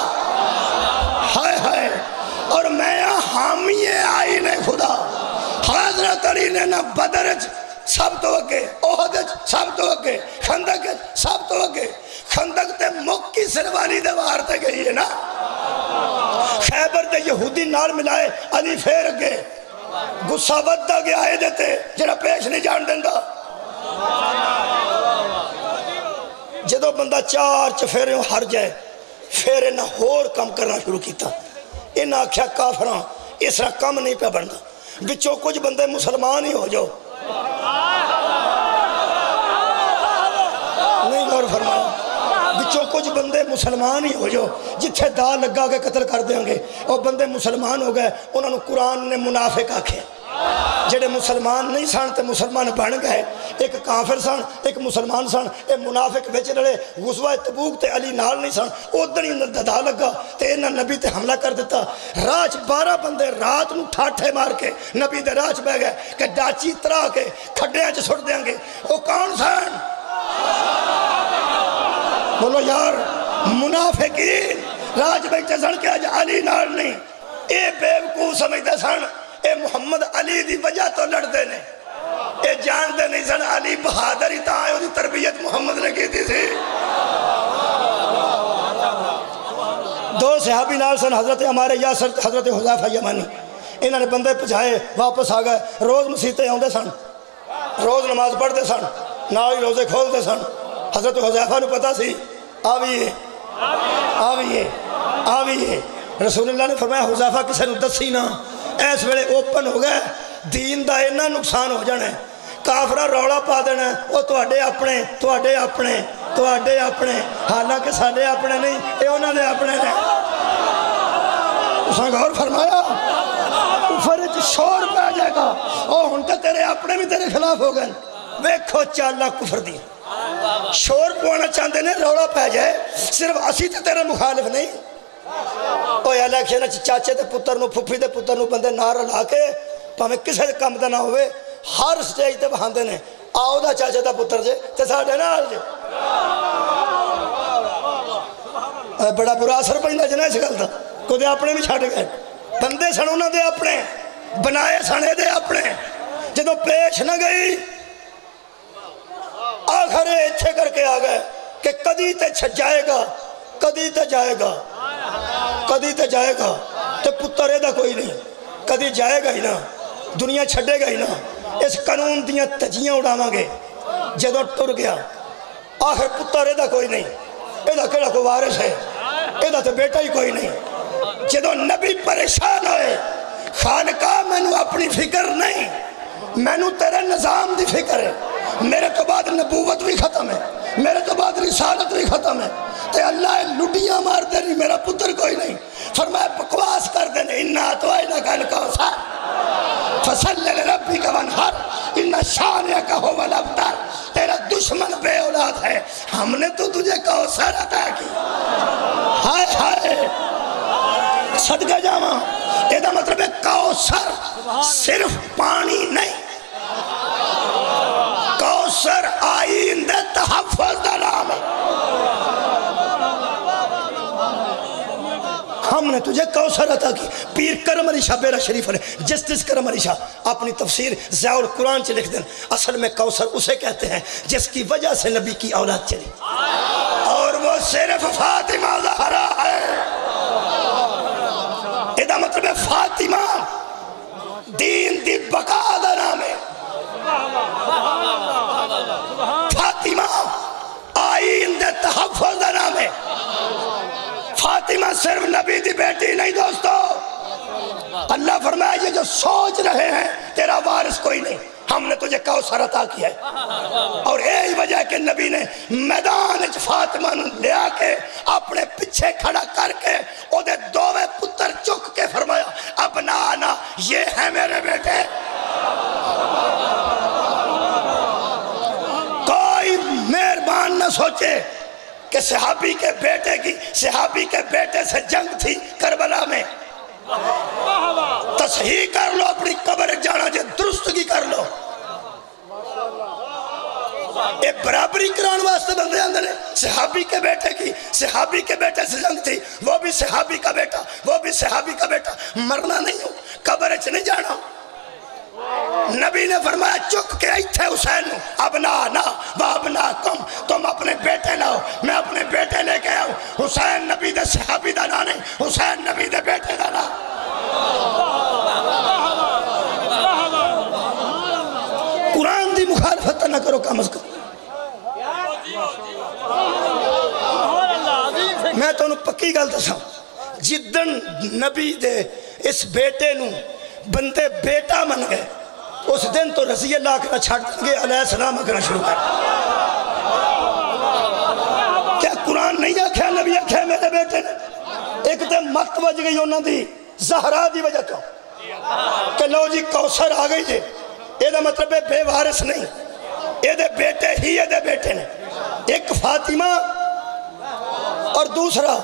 ہائے ہائے اور میں حامی آئین خدا حضرت علی نے نہ بدرج سب تو اگے احدج سب تو اگے خندق سب تو اگے خندق تے مکی سروالی دے وار تے گئی ہے نا خیبر تے یہودی نال ملائے علی پھیر اگے غصہ ودہ گیا آئے دیتے جنہ پیش نہیں جان دیندہ جدو بندہ چار چفیرے ہر جائے پھر نہ ہور کم کرنا شروع کیتا انہاں آکھیا کافراں اس طرح کم نہیں پہ بڑھنا بچوں کچھ بندے مسلمان ہی ہو جاؤ نہیں غور فرمایا بچوں کچھ بندے مسلمان ہی ہو جاؤ جتھے دا لگا کے قتل کر دیں گے اور بندے مسلمان ہو گئے انہوں نے قرآن نے منافق آکھے جڑے مسلمان نہیں سن تے مسلمان بن گئے ایک کافر سن ایک مسلمان سن اے منافق بچ رہے غزوہ تبوک تے علی نال نہیں سن ادھر ہی ددا لگا تے انہاں نبی تے حملہ کر دیتا راج 12 بندے رات نو ٹھاٹھے مار کے نبی دے راج بہ گئے کہ ڈاچی ترا کے کھڈیاں چ سٹ دیں گے او کون سن بولو یار منافقین راج بیٹھے سن کہ اج علی نال نہیں اے بیوقوف سمجھتے سن اے محمد علی دی وجہ تو لڑتے نے اے جانتے نہیں سن علی بہادر ہی تاں ہے تربیت محمد نے کی تھی دو صحابی نال سن حضرت ہمارے یاسر حضرت حذیفہ یمانی انہوں نے بندے پچھائے واپس آ گئے روز مسیطے آندے سن روز نماز پڑھتے سن نال ہی روزے کھولتے سن حضرت حذیفہ نے پتا سی آویے آویے آویے رسول اللہ نے فرمایا حذیفہ کسے نو دسی نہ ایس ویلے اوپن ہو گئے دین دا اینا نقصان ہو جانا ہے کافرہ روڑا پا دینا ہے وہ تواڈے اپنے حالانکہ ساڈے اپنے نہیں اے انہاں دے اپنے نے اساں غور فرمایا اوپر شور پہ جائے گا او ہن تے تیرے اپنے بھی تیرے خلاف ہو گئے ویکھو چالا کفر دی شور پوانا چاہتے نے روڑا پہ جائے صرف اسی تے تیرے مخالف نہیں کوئی الیکشن چاچے دے پتر نو پھپھی دے پتر نو بندے نہ رلا کے پاویں کسے دے کم دا نہ ہوئے ہر سٹیج تے بہاندے نے آؤ دا چاچے دا پتر جے تے ساڈے نال جے بڑا برا اثر پیندا جنا اس گل دا کدے اپنے بھی چھڈ گئے بندے سن انہاں دے اپنے بنائے سنے دے اپنے جدوں پیش نہ گئی آخر ایتھے کر کے آ گئے کہ کدی تے جائے گا کدی تے جائے گا کدی تے جائے گا تے پتر دا کوئی نہیں کدی جائے گا ہی نا دنیا چھڑے گا ہی نا اس قانون دیاں تجیاں اڑاواں گے جدوں ٹر گیا آخر پتر دا کوئی نہیں ایدہ کیڑا کوئی وارث ہے ایدہ تے بیٹا ہی کوئی نہیں جدوں نبی پریشان ہوئے خانقاہ میں نو اپنی فکر نہیں میں نو تیرے نظام دی فکر ہے میرے تو بعد نبوت بھی ختم ہے میرے تو بعد رسالت بھی ختم ہے تے اللہ لڈیاں مار دے نہیں میرا پتر کوئی نہیں فرمایا بکواس کر دے نہیں انہا تو آئینہ کا الکوثر فصلی لربی کا ونہر انہا شانیہ کا ہو والابتر تیرا دشمن بے اولاد ہے ہم نے تو تجھے کوثر عطا کی ہائے ہائے صدقہ جاواں ایدہ مطلب ہے کوثر صرف پانی نہیں کوثر آئین دے تحفظ دا نام ہے ہم نے تجھے کوثر عطا کی پیر کرم علی شاہ بیرہ شریف نے جسٹس کرم علی شاہ اپنی تفسیر ضیاء القرآن سے لکھ دیں اصل میں کوثر اسے کہتے ہیں جس کی وجہ سے نبی کی اولاد چلی اور وہ صرف فاطمہ زہرا ہے ایدہ مطلب ہے فاطمہ دین دی بقا دا نام ہے فاطمہ آئین دے تحفظ دا نام ہے فاطمہ صرف نبی دی بیٹی نہیں دوستو اللہ فرمایا یہ جو سوچ رہے ہیں تیرا وارث کوئی نہیں ہم نے تجھے کوثر عطا کیا ہے اور یہی وجہ کہ نبی نے میدان فاطمہ لے آ کے اپنے پیچھے کھڑا کر کے او دے دوویں پتر چک کے فرمایا ابنانا یہ ہے میرے بیٹے کوئی مہربان نہ سوچے کہ صحابی کے بیٹے سے جنگ تھی کربلا میں تصحیح کر لو اپنی قبر جانا جے درستگی کر لو اے برابری کران واسطے بندے اندر ہیں صحابی کے بیٹے سے جنگ تھی وہ بھی صحابی کا بیٹا مرنا نہیں ہو قبر اچھ نہیں جانا نبی نے فرمایا چک کے ایتھے حسین ابنانا وابناکم تم اپنے بیٹے لاؤ میں اپنے بیٹے لے کے آؤں حسین نبی دے صحابی دا نا نہیں حسین نبی دے بیٹے دا نا قرآن دی مخالفت نہ کرو کم از کم میں تو انہوں پکی گل دساں جدن نبی دے اس بیٹے نو بندے بیٹا من گئے اس دن تو رضی اللہ کرنا چھاڑ گئے علیہ السلام کرنا شروع کر کیا قرآن نہیں آکھیا نبی آکھیا میرے بیٹے نے ایک دن مت وج گئی انہوں دی زہرا دی وجہ تو کہ لو جی کوثر آ گئی جے یہ دا مطلب ہے بے وارث نہیں یہ دے بیٹے ہی یہ دے بیٹے نے ایک فاطمہ اور دوسرا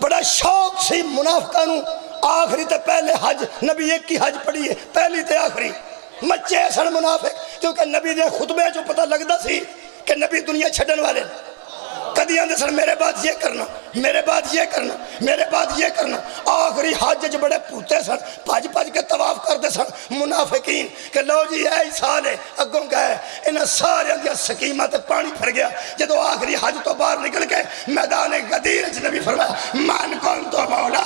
بڑا شوق سی منافقانوں آخری تے پہلے حج نبی ایک کی حج پڑھی ہے پہلی تے آخری مچے ایسن منافق کیونکہ نبی دے خطبے جو پتہ لگتا سی کہ نبی دنیا چھڑن والے کدی آندے سن میرے بعد یہ کرنا میرے بعد یہ کرنا میرے بعد یہ کرنا آخری حج جو بڑے پوتے سن پاج کے طواف کرتے سن منافقین کہ لو جی اے سال ہے اگوں گئے انہاں سارے اندیا سکیمہ تے پانی پھر گیا جدو آخری حج تو باہر نکل کے میدان غدیر نبی فرمایا مان کون تو مولا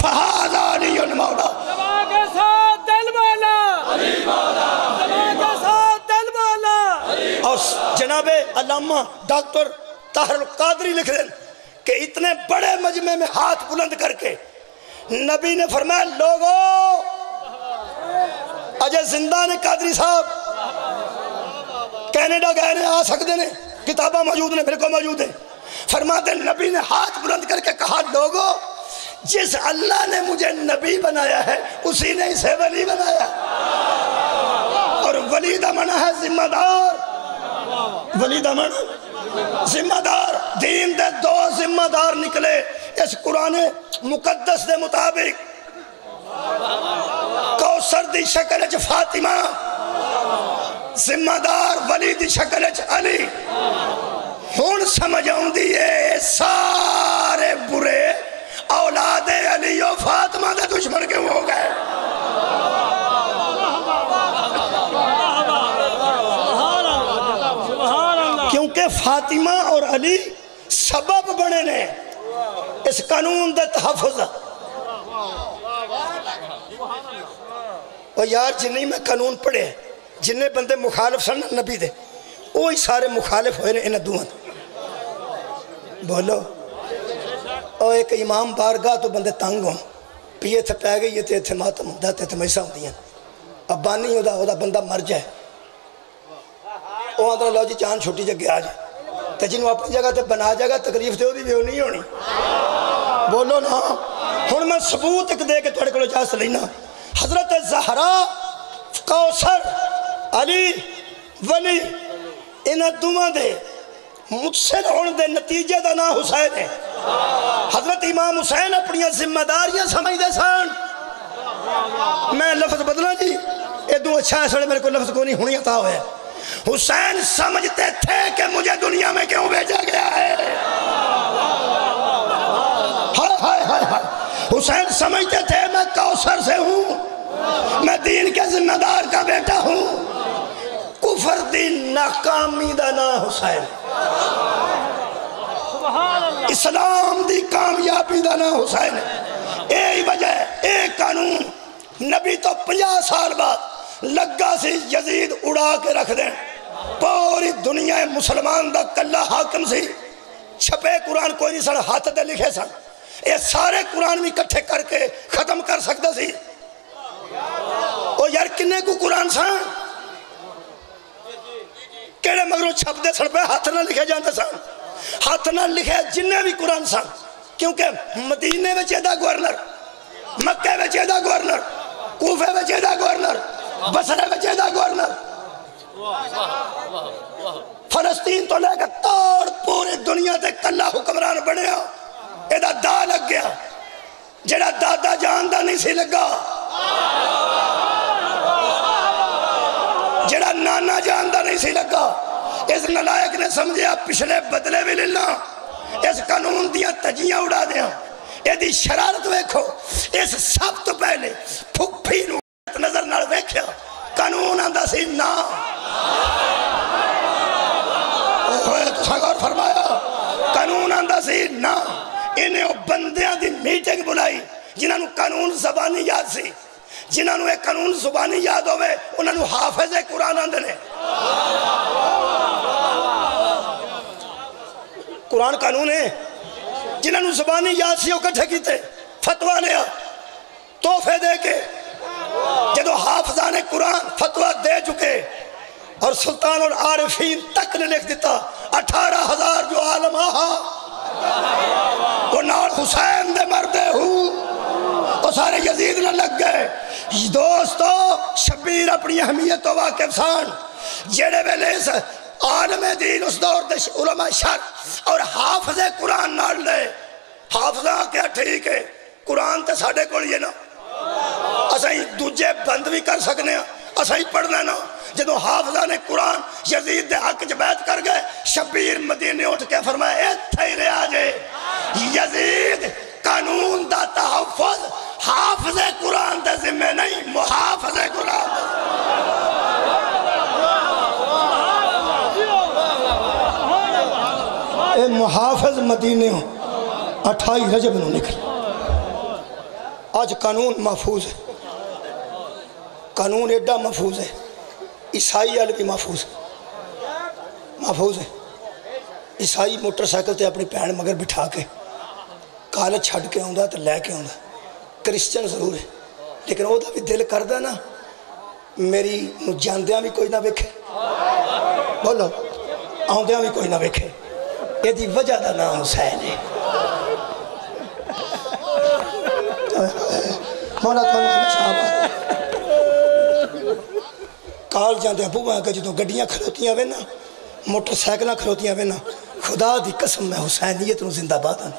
فہذا علی مولا اور جناب علامہ ڈاکٹر طاہر القادری لکھ دیں کہ اتنے بڑے مجمع میں ہاتھ بلند کر کے نبی نے فرمایا لوگو اجے زندہ نے قادری صاحب کینیڈا گئے نے آ سکتے ہیں کتابہ موجود نے بالکل موجود ہیں فرماتے نبی نے ہاتھ بلند کر کے کہا لوگو جس اللہ نے مجھے نبی بنایا ہے اسی نے اسے ولی بنایا اور ولی دا منع ہے ذمہ دار ولی دا منع ذمہ دار دین دے دو ذمہ دار نکلے اس قرآن مقدس دے مطابق کوثر دی شکل وچ فاطمہ، ذمہ دار ولی دی شکل وچ علی. ہن سمجھ آؤندی ہے سارے برے اولاد علی و فاطمہ دے دشمن کیوں ہو گئے. کیونکہ فاطمہ اور علی سبب بنے نے اس قانون دے تحفظ. اور یار جنہیں میں قانون پڑھے جنہیں بندے مخالف سن نبی دے وہی سارے مخالف ہوئے نے انہیں دوہن. بولو اور ایک امام بارگاہ تو بندے تنگ ہوں پیے تھے پہ گئی یہ تھے ماتم داتے تھے میسا ہوں دیا اب بانی ہو دا بندہ مر جائے وہ آدھا لو جی چاند چھوٹی جگہ آ جائے تو جنہوں اپنی جگہ تے بنا جگہ تکلیف دے ہو دی بھی ہو نہیں ہونی. بولو نا ہن میں ثبوت ایک دے کے توڑے کو اجازت لینا. حضرت زہرا، کوثر، علی، ولی انہاں دوواں دے متصل ہونے دے نتیجے دا نا حسین ہے. حضرت امام حسین اپنی ذمہ داریاں سمجھ دے سان. میں لفظ بدلا جی ادو اچھا ہے سڑے میرے کو لفظ کو نہیں ہونی عطا ہوئے. حسین سمجھتے تھے کہ مجھے دنیا میں کیوں بھیجا گیا ہے. حسین سمجھتے تھے میں کوثر سے ہوں، میں دین کے ذمہ دار کا بیٹا ہوں. کفر دی ناکامی دا نا حسین، اسلام دی کامیابی دا نا حسین. اے وجہ اے قانون نبی تو 50 سال بعد لگا سی یزید اڑا کے رکھ دیں. پوری دنیا مسلمان دا کلہ حاکم سی. چھپے قرآن کوئی نہیں سن، ہاتھ دے لکھے سن. یہ سارے قرآن بھی کٹھے کر کے ختم کر سکتا سی. او یار کنے کو قرآن سن کیڑے مگروں چھپ دے سن پہ ہاتھ نہ لکھے جاندے سن. ہاتھ نہ لکھے جنہیں بھی قرآن سن کیونکہ مدینے میں چیدہ گورنر، مکہ میں چیدہ گورنر، کوفے میں چیدہ گورنر، بصرے میں چیدہ گورنر، فلسطین تو لے کر توڑ پوری دنیا تے کلہ حکمران بڑھے ہاں. ایدہ دا لگ گیا جڑا دادا جاندہ نہیں سی لگا، جڑا نانا جاندہ نہیں سی لگا. اس نلائق نے سمجھے پچھلے بدلے بھی لینا، اس قانون دیا تجیاں اڑا دیا. یہ دی شرارت ویکھو. اس سب تو پہلے پھپھی نظر نہ ویکھیا قانون آندہ سی نا. تو سنگار فرمایا قانون آندہ سی نا. انہیں بندیاں دی میٹنگ بلائی جنہاں نو قانون زبانی یاد سی. جنہاں نو ایک قانون زبانی یاد ہوئے انہاں نو حافظ قرآن آندے نے. قرآن قانون ہے. جنہاں نو زبانی یاد سی اکٹھے کیتے فتوہ لیا تحفے دے کے. جدو حافظان قرآن فتوہ دے چکے اور سلطان اور عارفین تک نے لکھ دیتا 18,000 جو عالم آہا وہ نال حسین دے مردے ہوں وہ سارے یزید نہ لگ گئے. دوستو شبیر اپنی اہمیت و واقف سان جیڑے ویلے اس عالم دین اس دور دے علماء شر اور حافظ قرآن نال لے. حافظہ کیا ٹھیک ہے قرآن تے ساڑھے کوڑ یہ نا اسائی دوجے بند بھی کر سکنے ہیں اسائی پڑھ لینا. جدو حافظہ نے قرآن یزید دے حق جبیت کر گئے شبیر مدینے اٹھ کے فرمایا ایتھے ہی رہ آجے. یزید قانون دا تحفظ حافظ قرآن دے ذمہ نہیں محافظ قرآن دے. اے محافظ مدینے 28 رجب نو نکل. آج قانون محفوظ ہے. قانون ایڈا محفوظ ہے عیسائی علی بھی محفوظ ہے. عیسائی موٹر سائیکل تے اپنی پہن مگر بٹھا کے کالج چھڑ کے آؤں تو لے کے آؤں. کرسچن ضرور ہے لیکن وہ بھی دل کردہ نا میری جاندیاں بھی کوئی نہ ویکھے. بولو آؤندیاں بھی کوئی نہ ویکھے. یہ دی وجہ دا نام حسین ہے. مولا تو کال جاندے ابو آگا جدو گڈیاں کھلوتیاں وے نا موٹر سائیکلاں کھلوتیاں وے نا خدا دی قسم میں حسینیت نو زندہ باد آنا.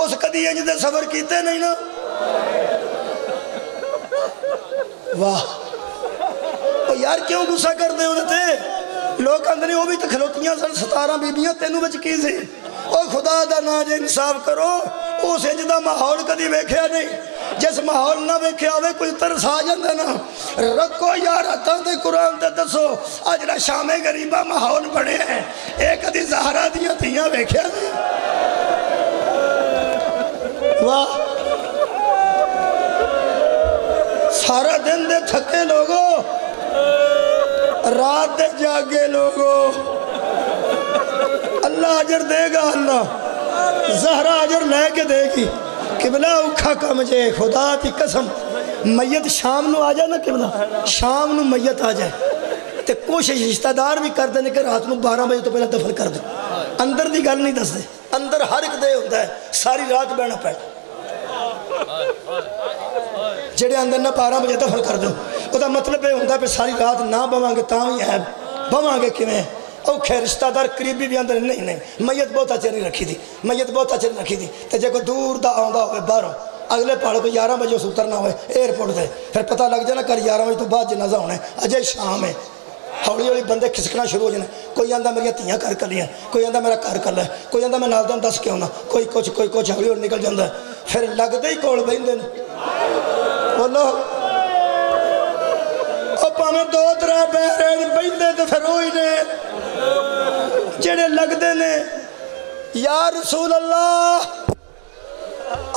اس کدی انج دے سفر کیتے نہیں نا واہ یار کیوں غصہ کر دے ہوتے لوگ کہتے ہیں وہ بھی تو کھلوتیاں سن 17 بیبیاں تینوں بچ کی سی او خدا دا نا جے انصاف کرو اس انج دا ماحول کدی ویکھیا نہیں جس ماحول نہ ویکھیا ہوئے کوئی ترس آ جاندے نا رکھو یار ہتھاں تے قرآن تے دسو آ جڑا شام غریبہ ماحول بنے ہیں اے کدی زہرا دیاں تھیاں ویکھیا نہیں واہ سارا دن دے تھکے لوگو رات دے جاگے لوگو اللہ اجر دے گا اللہ زہرا اجر لے کے دے گی قبلہ اوکھا کم جے خدا کی قسم میت شام نو آ جائے نا قبلہ شام نو میت آ جائے تے کوشش رشتہ دار بھی کر دے کہ رات نو 12 بجے تو پہلے دفن کر دو اندر دی گل نہیں دس دے اندر ہر ایک دے ہوتا ہے ساری رات بہنا پڑ جڑے اندر نہ 12 بجے دفن کر دو وہ دا مطلب ہے ہوتا ہے پہ ساری رات نہ بوان گے تاں ہی ہے بوان گے کیویں اوکھے رشتہ دار قریبی بھی اندر نہیں میت بہت اچھے نہیں رکھی دی میت بہت اچھے نہیں رکھی دی تے جے کوئی دور دا آندا ہوئے باہروں اگلے پہاڑ کو 11 بجے اس اترنا ہوئے ایئرپورٹ دے پھر پتہ لگ جانا کر 11 بجے تو بعد جنازہ ہونا ہے اجے شام ہے ہولی ہولی بندے کھسکنا شروع ہو جانے کوئی آندہ میری تیاں کر لیاں کوئی آندہ میرا کر لے کوئی آندہ میں نالدان دس کے ہونا کوئی کچھ ہولی ہولی نکل جاندہ ہے پھر لگ دے ہی کول بہندے بولو اب ہمیں 2-3 بہرین بہندے تو پھر ہوئی نے جڑے لگ دے نے یا رسول اللہ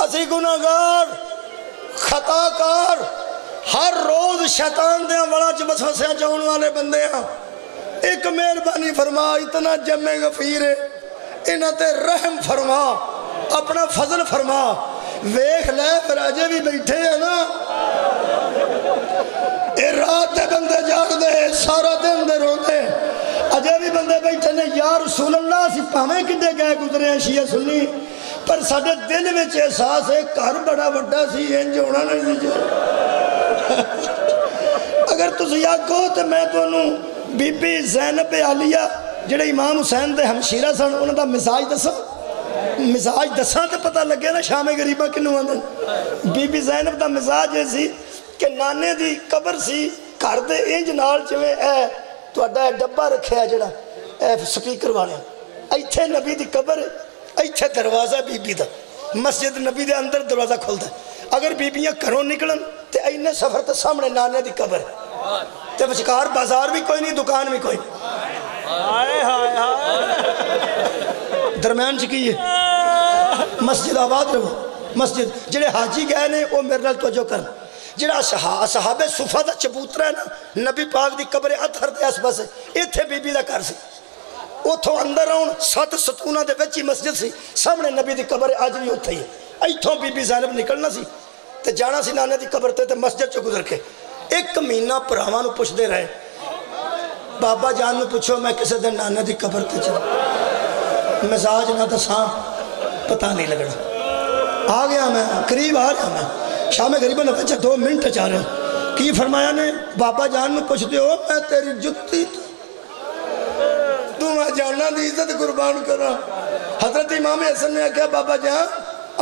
اسی گناہگار خطاکار ہر روز شیطان دے وڑا چ وسوسے چاؤن والے بندے ہیں ایک مہربانی فرما اتنا جمع غفیر ہے انہاں تے رحم فرما اپنا فضل فرما ویکھ لے پھر اجے بھی بیٹھے ہیں نا اے رات دے بندے جاگ دے سارا دن دے رو دے اجے بھی بندے بیٹھے نے یا رسول اللہ سی پاویں کدے گئے گزرے ہیں شیعہ سنی پر ساڈے دل وچ احساس ہے گھر بڑا وڈا سی انج ہونا نہیں سی اگر تسی آکھو تو میں تانوں بی بی زینب عالیہ جڑے امام حسین دے ہمشیرہ سن انہاں دا مزاج دساں تے پتہ لگے نا شام غریبہ کنوں آندے بی بی زینب دا مزاج سی کہ نانے دی قبر سی گھر دے انج نال جویں اے تہاڈا ڈبہ رکھیا جڑا اے سپیکر والے ایتھے نبی دی قبر ایتھے دروازہ بی بی دا مسجد نبی دے اندر دروازہ کھلتا ہے اگر بیبیاں گھروں نکلن تے اینے سفر تے سامنے نانے دی قبر تے وچکار بازار بھی کوئی نہیں دکان بھی کوئی درمیان چکی ہے مسجد آباد رہو مسجد جڑے حاجی گئے نے وہ میرے نال توجہ کرن جڑا صحابہ صفہ دا چبوترا ہے نا نبی پاک دی قبر اطہر دے اس پاسے ایتھے بی بی دا گھر سی اوتھوں اندر آؤن 7 ستوناں دے وچ ہی مسجد سی سامنے نبی دی قبر اج بھی اوتھے ہی ایتھوں بی بی زینب نکلنا سی تے جانا سی نانے دی قبر تے مسجد چ گزر کے 1 مہینہ پراواں نو پوچھدے رہے بابا جان نو پوچھو میں کسے دن نانے دی قبر تے چلا مزاج نہ دساں پتہ نہیں لگنا آ گیا میں قریب آ گیا میں شام غریبہ نے پچھا 2 منٹ چاہ رہے کی فرمایا نے بابا جان میں پوچھتے ہو میں تیری جتی تو میں جاننا دی عزت قربان کرا حضرت امام حسن نے کہا بابا جان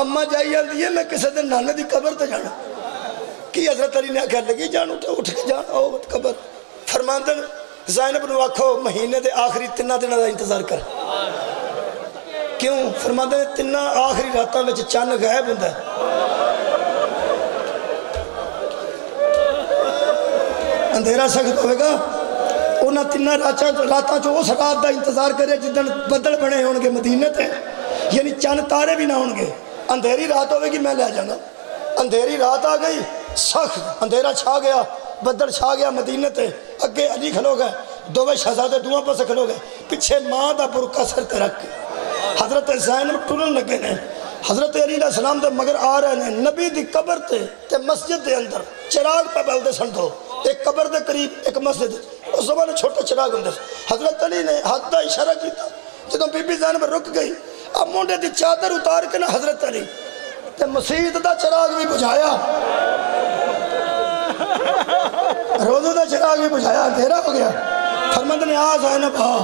اممہ جائی آن دیئے میں کسے دن نانے دی قبر تے جانا کی حضرت علی نے کہا لگی جان اٹھ کے جان آؤ قبر فرماندن زینب نو آکھو مہینے دے آخری 3 دن دا انتظار کر کیوں فرماندن 3 آخری راتاں میں چند غائب ہوندہ ہے اندھیرا سخت ہوئے گا انہاں 3 راتاں چو اس رات دا انتظار کرے جدن بدل بنے ہونگے مدینہ تے یعنی چند تارے بھی نہ ہونگے اندھیری رات ہوئے گی میں لے جانا اندھیری رات آ گئی سخت اندھیرا چھا گیا بدل چھا گیا مدینہ تے اگے علی کھلو گئے 2 شہزادے دعا پر سے کھلو گئے پیچھے ماں دا برکہ سر تے رکھ حضرت زینب ٹرن لگے نے حضرت علی علیہ السلام دے مگر آ رہے ہیں نبی دی قبر تے مسجد دے اندر چراغ پہ بلدے سن دو ایک قبر دے قریب ایک مسجد اس زمانے چھوٹا چراغ اندر حضرت علی نے ہاتھ دا اشارہ کیتا جدوں بی بی زینب رک گئی اب مونڈے دی چادر اتار کے نا حضرت علی تے مسجد دا چراغ بھی بجھایا روزہ دا چراغ بھی بجھایا اندھیرا ہو گیا فرماندن نے آ زینب آ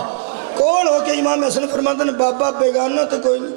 کون ہو کے امام حسن فرماندن بابا بیگانہ تو کوئی نہیں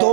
2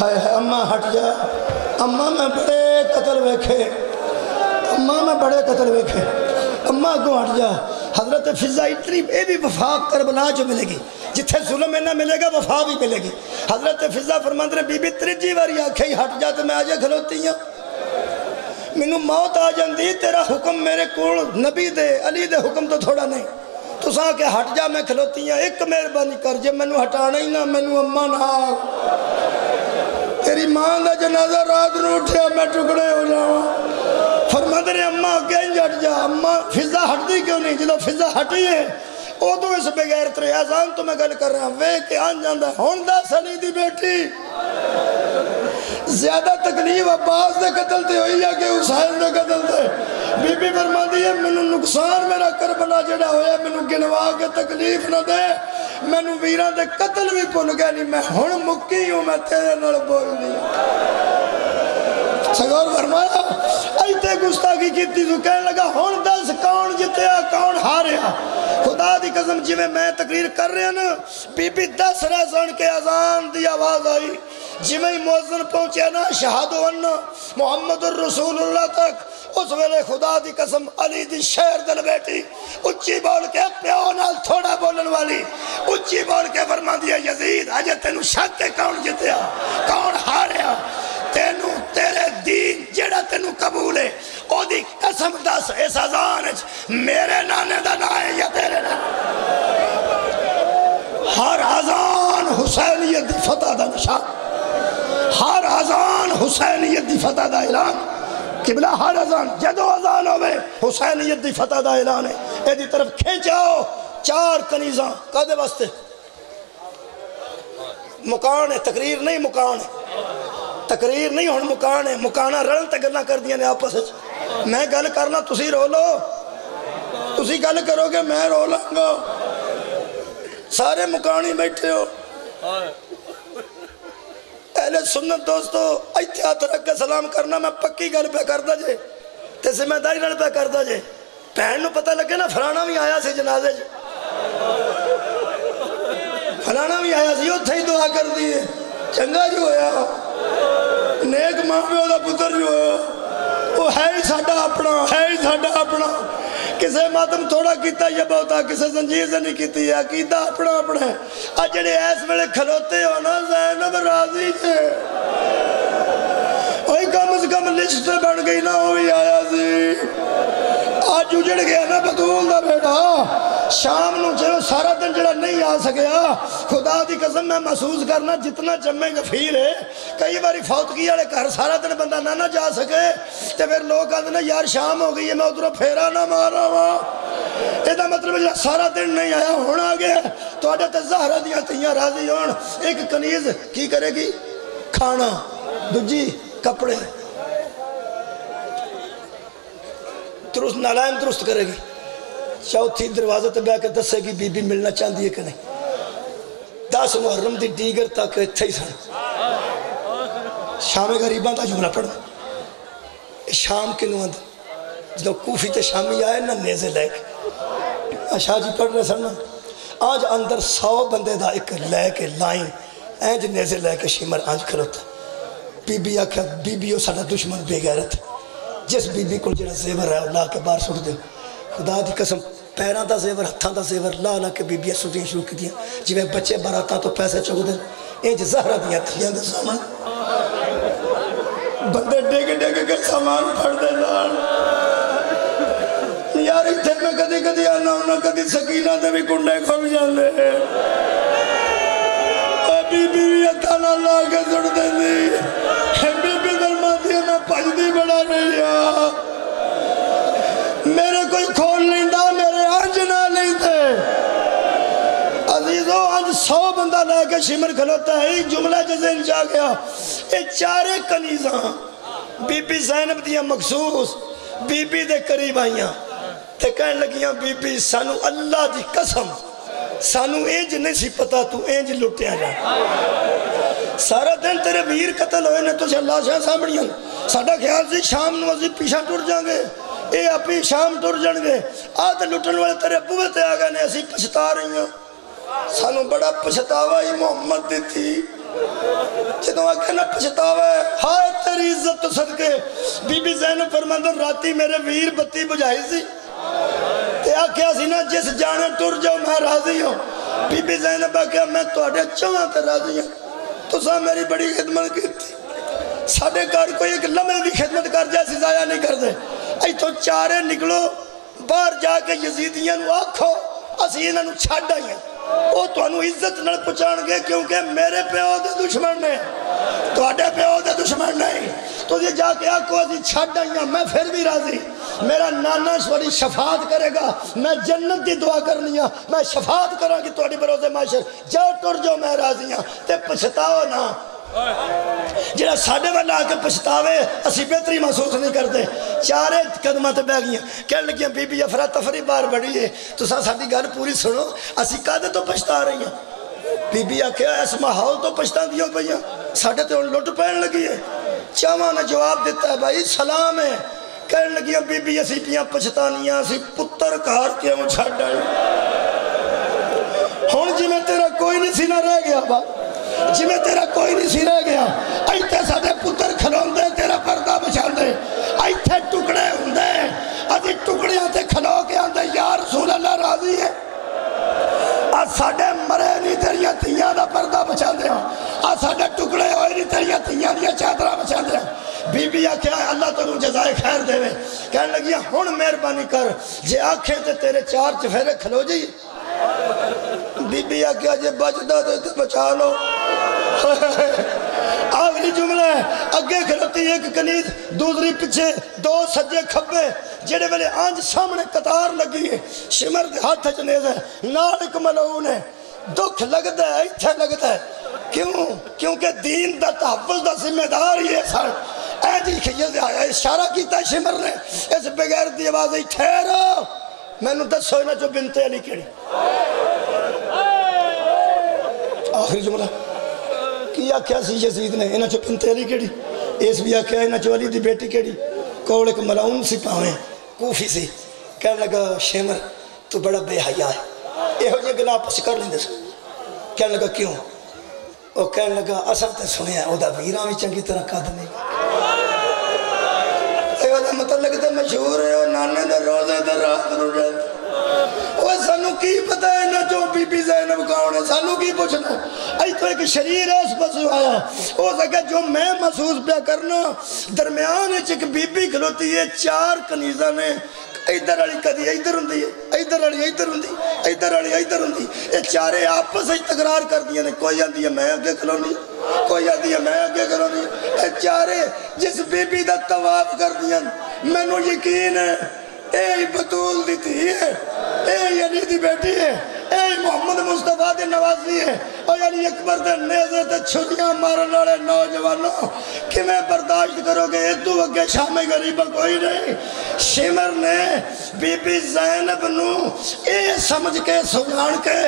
ہائے ہائے اما ہٹ جا اما میں بڑے قتل ویکھے اما میں بڑے قتل ویکھے اما کو ہٹ جا حضرت فضا اتنی اے بھی وفا کربلا جو ملے گی جتھے ظلم نہ ملے گا وفا بھی ملے گی حضرت فضا فرماندے بی بی تریجی واری آکھے ہی ہٹ جا تو میں آجے کھلوتی ہوں مینوں موت آ جاندی تیرا حکم میرے کول نبی دے علی دے حکم تو تھوڑا نہیں تساں کہ ہٹ جا میں کھلوتی ہوں ایک مہربانی کر جے مینوں ہٹانا ہی نہ مینوں اما نہ تیری ماں دا جنازہ رات نو اٹھیا میں ٹکڑے ہو جاواں فرماندے نے اما کہیں ہٹ جا اما فضا ہٹدی کیوں نہیں جدوں فضا ہٹی ہے او تو اس بغیر ترے اذان تو میں گل کر رہا ہوں وے کہ آن جاندا ہن دس علی دی بیٹی زیادہ تکلیف عباس دے قتل تے ہوئی یا کہ حسین دے قتل تے بی بی فرماندی ہے مینوں نقصان میرا کربلا جڑا ہویا مینوں گنوا کے تکلیف نہ دے مینوں ویراں دے قتل بھی بھول گیا نہیں میں ہن مکی ہوں میں تیرے نال بول نہیں سگور فرمایا ایتے گستاخی کیتی تو کہنے لگا ہن دس کون جتیا کون ہاریا خدا دی قسم جی میں تقریر کر رہا نا بی بی دس رہ سن کے اذان دی آواز آئی جی میں موزن پہنچے نا شہادو ان محمد الرسول اللہ تک اس ویلے خدا دی قسم علی دی شہر دل بیٹی اچھی بول کے پیو نال تھوڑا بولن والی اچھی بول کے فرما دیا یزید آجے تینو شک کے کون جتیا کون ہاریا تینو تیرے دین جڑا تینو قبول ہے او دی قسم دس اس اذان میرے نانے دا نائے یا تیرے نانے ہر اذان حسینیت دی فتح دا نشان ہر اذان حسینیت دی فتح دا اعلان قبلہ ہر اذان جدو اذان ہوئے حسینیت دی فتح دا اعلان ہے اے دی طرف کھینچاؤ چار کنیزاں کدے واسطے مکان ہے تقریر نہیں مکان ہے تقریر نہیں ہن مکان ہے مکانہ رڑن تے گلاں کر دیا نے آپس میں گل کرنا تسی رو لو تسی گل کرو گے میں رو لوں گا سارے مکانی بیٹھے ہو اہل سنت دوستو ایتھے ہاتھ رکھ کے سلام کرنا میں پکی گل پہ کردا جے تے ذمہ داری نال پہ کردا جے بہن نو پتہ لگے نا فلانا بھی آیا سی جنازے فلانا بھی آیا سی اوتھے ہی دعا کر دی چنگا جو ہویا نیک ماں پیو دا پتر جو ہویا وہ ہے ہی ساڈا اپنا کسے ماتم تھوڑا کیتا یا بہتا کسے زنجیر سے نہیں کیتی ہے عقیدہ اپنا ہے اجڑے ایس ویلے کھلوتے ہو نا زینب راضی جے وہی کم از کم لسٹ بن گئی نا وہ بھی آیا سی آج اجڑ گیا نا بطول دا بیٹا شام نو چلو سارا دن جڑا نہیں آ سکیا خدا دی قسم میں محسوس کرنا جتنا جمع غفیر ہے کئی باری فوتگی والے گھر سارا دن بندہ نہ جا سکے تے پھر لوگ کہتے ہیں یار شام ہو گئی ہے میں ادھر پھیرا نہ مارا وا یہ مطلب جڑا سارا دن نہیں آیا ہونا آ گیا تواڈے تے زہرا دیاں تیاں راضی ہون ایک کنیز کی کرے گی کھانا دوجی کپڑے درست نالائن درست کرے گی چوتھی دروازے تے بیٹھ کے دسے گی بی بی ملنا چاہتی ہے کہ نہیں 10 محرم دی دیگر تک اتھے ہی سن شام غریباں دا جملہ پڑھنا شام کے نوان جدو کوفی تے شامی آئے نا نیزے لے کے شاہ جی پڑھ رہے سن آج اندر 100 بندے دا ایک لے کے لائن اینج نیزے لے کے شیمر آنج کھلوتا بی بی آکھا بی بیو ساڑا دشمن بے غیرت جس بی بی کو جڑا زیور ہے اللہ کے بار سٹ دے خدا دی قسم پیران دا زیور ہتھاں دا زیور لا کے بی بیاں سٹیاں شروع کی دیا جی میں بچے باراتا تو پیسے چک دیں اینج زہرہ دیا تھیاں دے سامان بندے ڈیگ کے سامان پڑھ دے لان یار اتھے میں کدی آنا ہونا کدی سکینہ دے بھی کنڈے کھول جاندے بی بی اتانا لا کے سٹ دے دی بی بی درماتی ہے میں پجدی بڑا نہیں آ میرے کوئی کھول نہیں دا میرے آنج نہ نہیں تھے عزیزو آج 100 بندہ لے کے شمر کھلوتا ہے جملہ جزین جا گیا یہ چارے کنیزاں بی بی زینب دیاں مخصوص بی بی دے قریب آئیاں تے کہنے لگیاں بی بی سانو اللہ دی قسم سانو اینج نہیں سی پتا تو اینج لٹیا جا سارا دن تیرے ویر قتل ہوئے نے تو سے اللہ شاہ سامڑیاں ساڑھا خیال سی شام نو ازی پیشہ ٹوٹ جائیں گے اے اپنی شام ٹر جان گے آدھے لٹن والے تیرے بوے تے آگا نے اسی پچھتا رہی ہیں سانو بڑا پچھتاوا ہی محمد دی تھی جدوں آکھے نا پچھتاوا ہے ہائے تیری عزت تو صدقے بی بی زینب فرماندن راتی میرے ویر بتی بجھائی سی تے آکھیا سی نا جس جانے ٹر جاؤ میں راضی ہوں بی بی زینب آکھیا میں تواڈے چواں تے راضی ہوں تساں میری بڑی خدمت کیتی ساڈے گھر کوئی ایک لمحے بھی خدمت کر جائے سی ضائع نہیں کر دے ایتھوں چارے نکلو باہر جا کے یزیدیاں نو آکھو اسی انہاں نو چھڈ آئیاں وہ تانوں عزت نال پہنچان گے کیونکہ میرے پیو دے دشمن نے تواڈے پیو دے دشمن نہیں تو یہ جا کے آکھو اسی چھڈ آئیاں میں پھر بھی راضی میرا نانا سوری شفاعت کرے گا میں جنت دی دعا کرنی ہاں میں شفاعت کراں گی تواڈی بروز محشر جاؤ ٹر جاؤ میں راضی ہاں تے پچھتاؤ نہ جڑا ساڈے وال آ کے پچھتاوے اسی بہتری محسوس نہیں کرتے چارے قدماں تے بہ گئیاں کہن لگیاں بی بی افراتفری باہر بڑی ہے تساں ساڈی گل پوری سنو اسی کدے تو پچھتا رہی ہیں بی بی آکھیا اس ماحول تو پچھتاندیاں پیاں ساڈے تے ہن لٹ پین لگی ہے چاواں نے جواب دیتا ہے بھائی سلام ہے کہن لگیاں بی بی اسی پیاں پچھتانیاں اسی پتر گھر کیوں چھڈ آئے ہن جی میں تیرا کوئی نہیں سی نہ رہ گیا با جی میں تیرا کوئی نہیں سی رہ گیا ایتھے ساڈے پتر کھلوندے تیرا پردہ بچھاندے ایتھے ٹکڑے ہوندے اسی ٹکڑیاں تے کھلو کے آندے یا رسول اللہ راضی ہے آج ساڈے مرے نہیں تیریاں تیاں دا پردہ بچاندے ہوں آج ساڈے ٹکڑے ہوئے نہیں تیریاں تیاں دیا چادرہ بچاندے ہوں بی بی آکھیا اللہ تنوں جزائے خیر دے وے کہنے لگیا ہن مہربانی کر جے آکھیں تے تیرے چار چفیرے کھلو جی بی بی آکھیا جے بچدا تے بچا لو آخری جملہ ہے اگے کھلوتی ایک کنیز دوسری پچھے دو سجے کھبے جڑے ویلے آنج سامنے قطار لگی ہے شمر دے ہاتھ چنیز ہے نال ایک ملعون ہے دکھ لگتا ہے ایتھے لگتا ہے کیوں کیونکہ دین دا تحفظ دا ذمہ دار ہی ہے سر اے جی اشارہ کیتا ہے شمر نے اس بغیر دی آواز ٹھہرو میں نے دسو نہ جو بنت علی کیڑی آخری جملہ کی آکھیا سی یزید نے انہاں چو بنت علی کیڑی اس بھی آکھیا انہاں چو علی دی بیٹی کیڑی کول ایک ملعون سی پاویں کوفی سی کہنے لگا شمر تو بڑا بے حیا ہے یہ گلا پس کر لیندے سن کہنے لگا کیوں وہ کہنے لگا اصل تے سنیا او دا ویراں بھی چنگی طرح قد نہیں اے دا مطلب تے مشہور ہے او نانے دے روزے تے رات نو رہندے وہ سانو کی پتہ ہے نہ جو بی بی زینب کون ہے سانو کی پوچھنا ای تو ایک شریر ہے اس پسو آیا ہو سکے جو میں محسوس پیا کرنا درمیان ایک بی بی کھلوتی ہے چار کنیزہ نے ایدر علی کدی ایدر ہوں دی ایدر علی ایدر ہوں دی ایدر علی ایدر ہوں دی یہ چارے آپس ہی تقرار کر دیا نے کوئی آدھی ہے میں آگے کھلونی کوئی آدھی ہے میں آگے کھلونی یہ چارے جس بی بی دا طواف کر دیا میں نو یقین ہے اے بطول دی تھی ہے اے علی دی بیٹی ہے اے محمد مصطفیٰ دی نوازی ہے اور علی اکبر دے نیزے تے چھٹیاں مارن والے نوجوانوں کہ میں برداشت کرو گے تو اگے شام غریب کوئی نہیں شمر نے بی بی زینب نو اے سمجھ کے سجان کے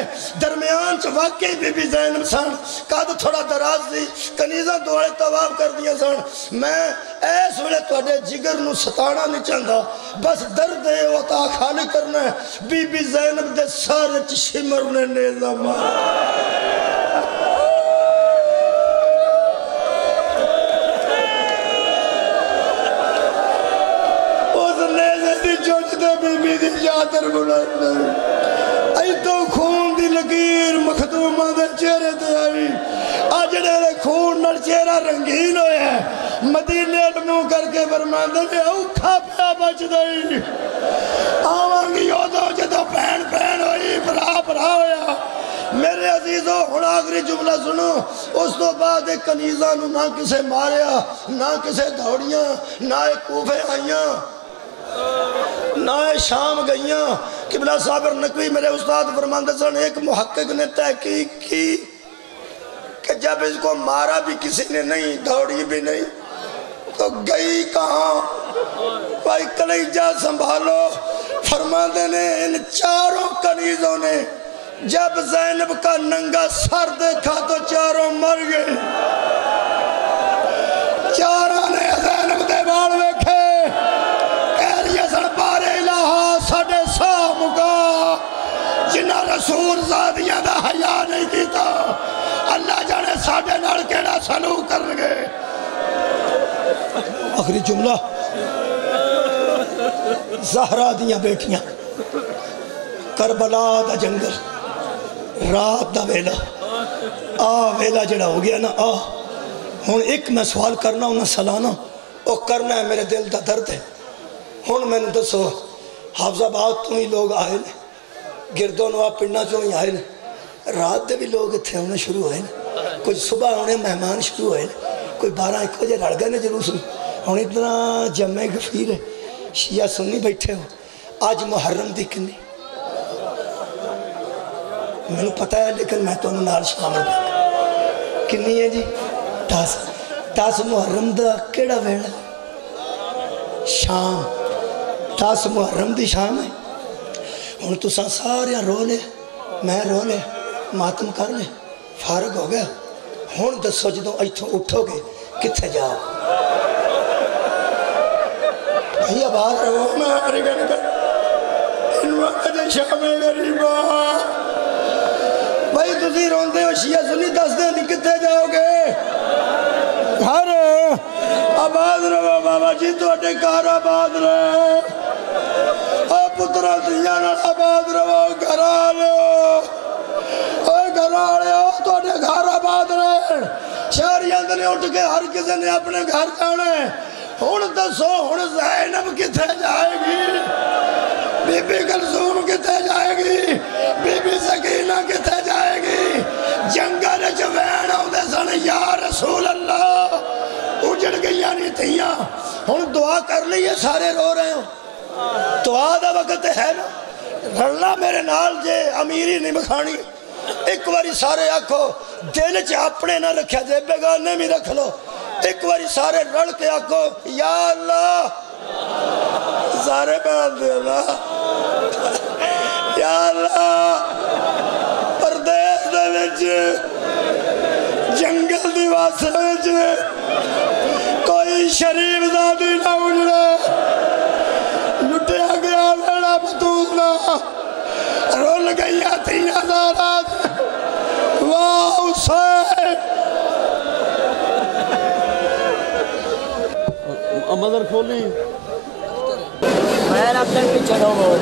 درمیان چ واقعی بی بی زینب سن قد تھوڑا دراز دی کنیزاں دوڑے طواف کر دیا سن میں ایس ویلے تواڈے جگر نو ستانا نہیں چاہتا بس درد ہے عطا خالی کرنا ہے بی بی زینب دے سارے چ شمر نے نیزہ مارا بی بی دی چادر بلند ای تو خون دی لکیر مخدومہ دے چہرے تے آئی آجڑے دے خون نال چہرہ رنگین ہوئے ہیں مدینے منہ کر کے فرماندے نے اوکھا پیا بچ دئی آوانگی یودو جدو پہن پہن ہوئی برا برا ہویا میرے عزیزو ہن آخری جملہ سنو اس تو بعد ایک کنیزہ نو نہ کسے ماریا نہ کسے دوڑیاں نہ ایک کوفے آئیاں نہ شام گئیاں قبلہ صابر نقوی میرے استاد فرماندے سن ایک محقق نے تحقیق کی کہ جب اس کو مارا بھی کسی نے نہیں دوڑی بھی نہیں تو گئی کہاں بھائی کلیجہ سنبھالو فرماندے نے ان چاروں کنیزوں نے جب زینب کا ننگا سر دیکھا تو چاروں مر گئی چاروں نے زینب دے بال ویکھے ساڑھے سا مکا جنہ رسول زادیاں دا حیاء نہیں کیتا اللہ جانے ساڈے نال کیڑا سلوک کرن گے آخری جملہ زہرا دیاں بیٹیاں کربلا دا جنگل رات دا ویلا ویلا جڑا ہو گیا نا ہن ایک میں سوال کرنا انہاں سلانا او کرنا ہے میرے دل دا درد ہے ہن میں نے دسو حافظ آباد تو ہی لوگ آئے نے گردوں نوا پنڈا چوں ہی آئے نے رات دے بھی لوگ اتنے ہونے شروع ہوئے نے کچھ صبح ہونے مہمان شروع ہوئے نے کوئی 12-1 بجے لڑ گئے نے جلوس میں ہن اتنا جمع غفیر ہے شیعہ سنی بیٹھے ہو آج محرم دی کنی میں نے پتہ ہے لیکن میں تو نال شامل ہوں کنی ہے جی 10 محرم دا کیڑا ویلا شام 10 محرم دی شام ہے ہن تساں سارے رو لے میں رو لے ماتم کر لے فارغ ہو گیا ہن دسو جدوں ایتھوں اٹھو گے کتھے جاؤ بھئی آواز رہو میں ہماری گھر کر ان وقت شام غریبا بھائی تسی روندے ہو شیعہ سنی دس دے نہیں کتھے جاؤ گے گھر آباد رہو بابا جی توڑے گھر آباد رہے پترہ دیاں آباد رہو گھر آلے ہو توڑے گھر آباد رہے شہریاں نے اٹھ کے ہر کسی نے اپنے گھر جانے ہن دسو ہن زینب کتھے جائے گی بی بی کلثوم کتھے جائے گی بی بی سکینہ کتھے جائے گی جنگل جوین ہوندے سن یا رسول اللہ اجڑ گئیاں نہیں تھیاں ہن دعا کر لیے سارے رو رہے ہو دعا دا وقت ہے نا رلنا میرے نال جے امیری نہیں مکھانی ایک باری سارے آکھو دل چ اپنے نہ رکھیا جے بیگانے بھی رکھ لو ایک باری سارے رل کے آکھو یا اللہ سارے بیان دے اللہ یا اللہ پردیس دے وچ جنگل دی واسطے وچ کوئی شریف زادی نہ اجڑے لٹیا گیا میرا بطول نہ رول گئیاں تھیاں زارات واہ حسین مدر کھولی میں اب تک پیچھے رہو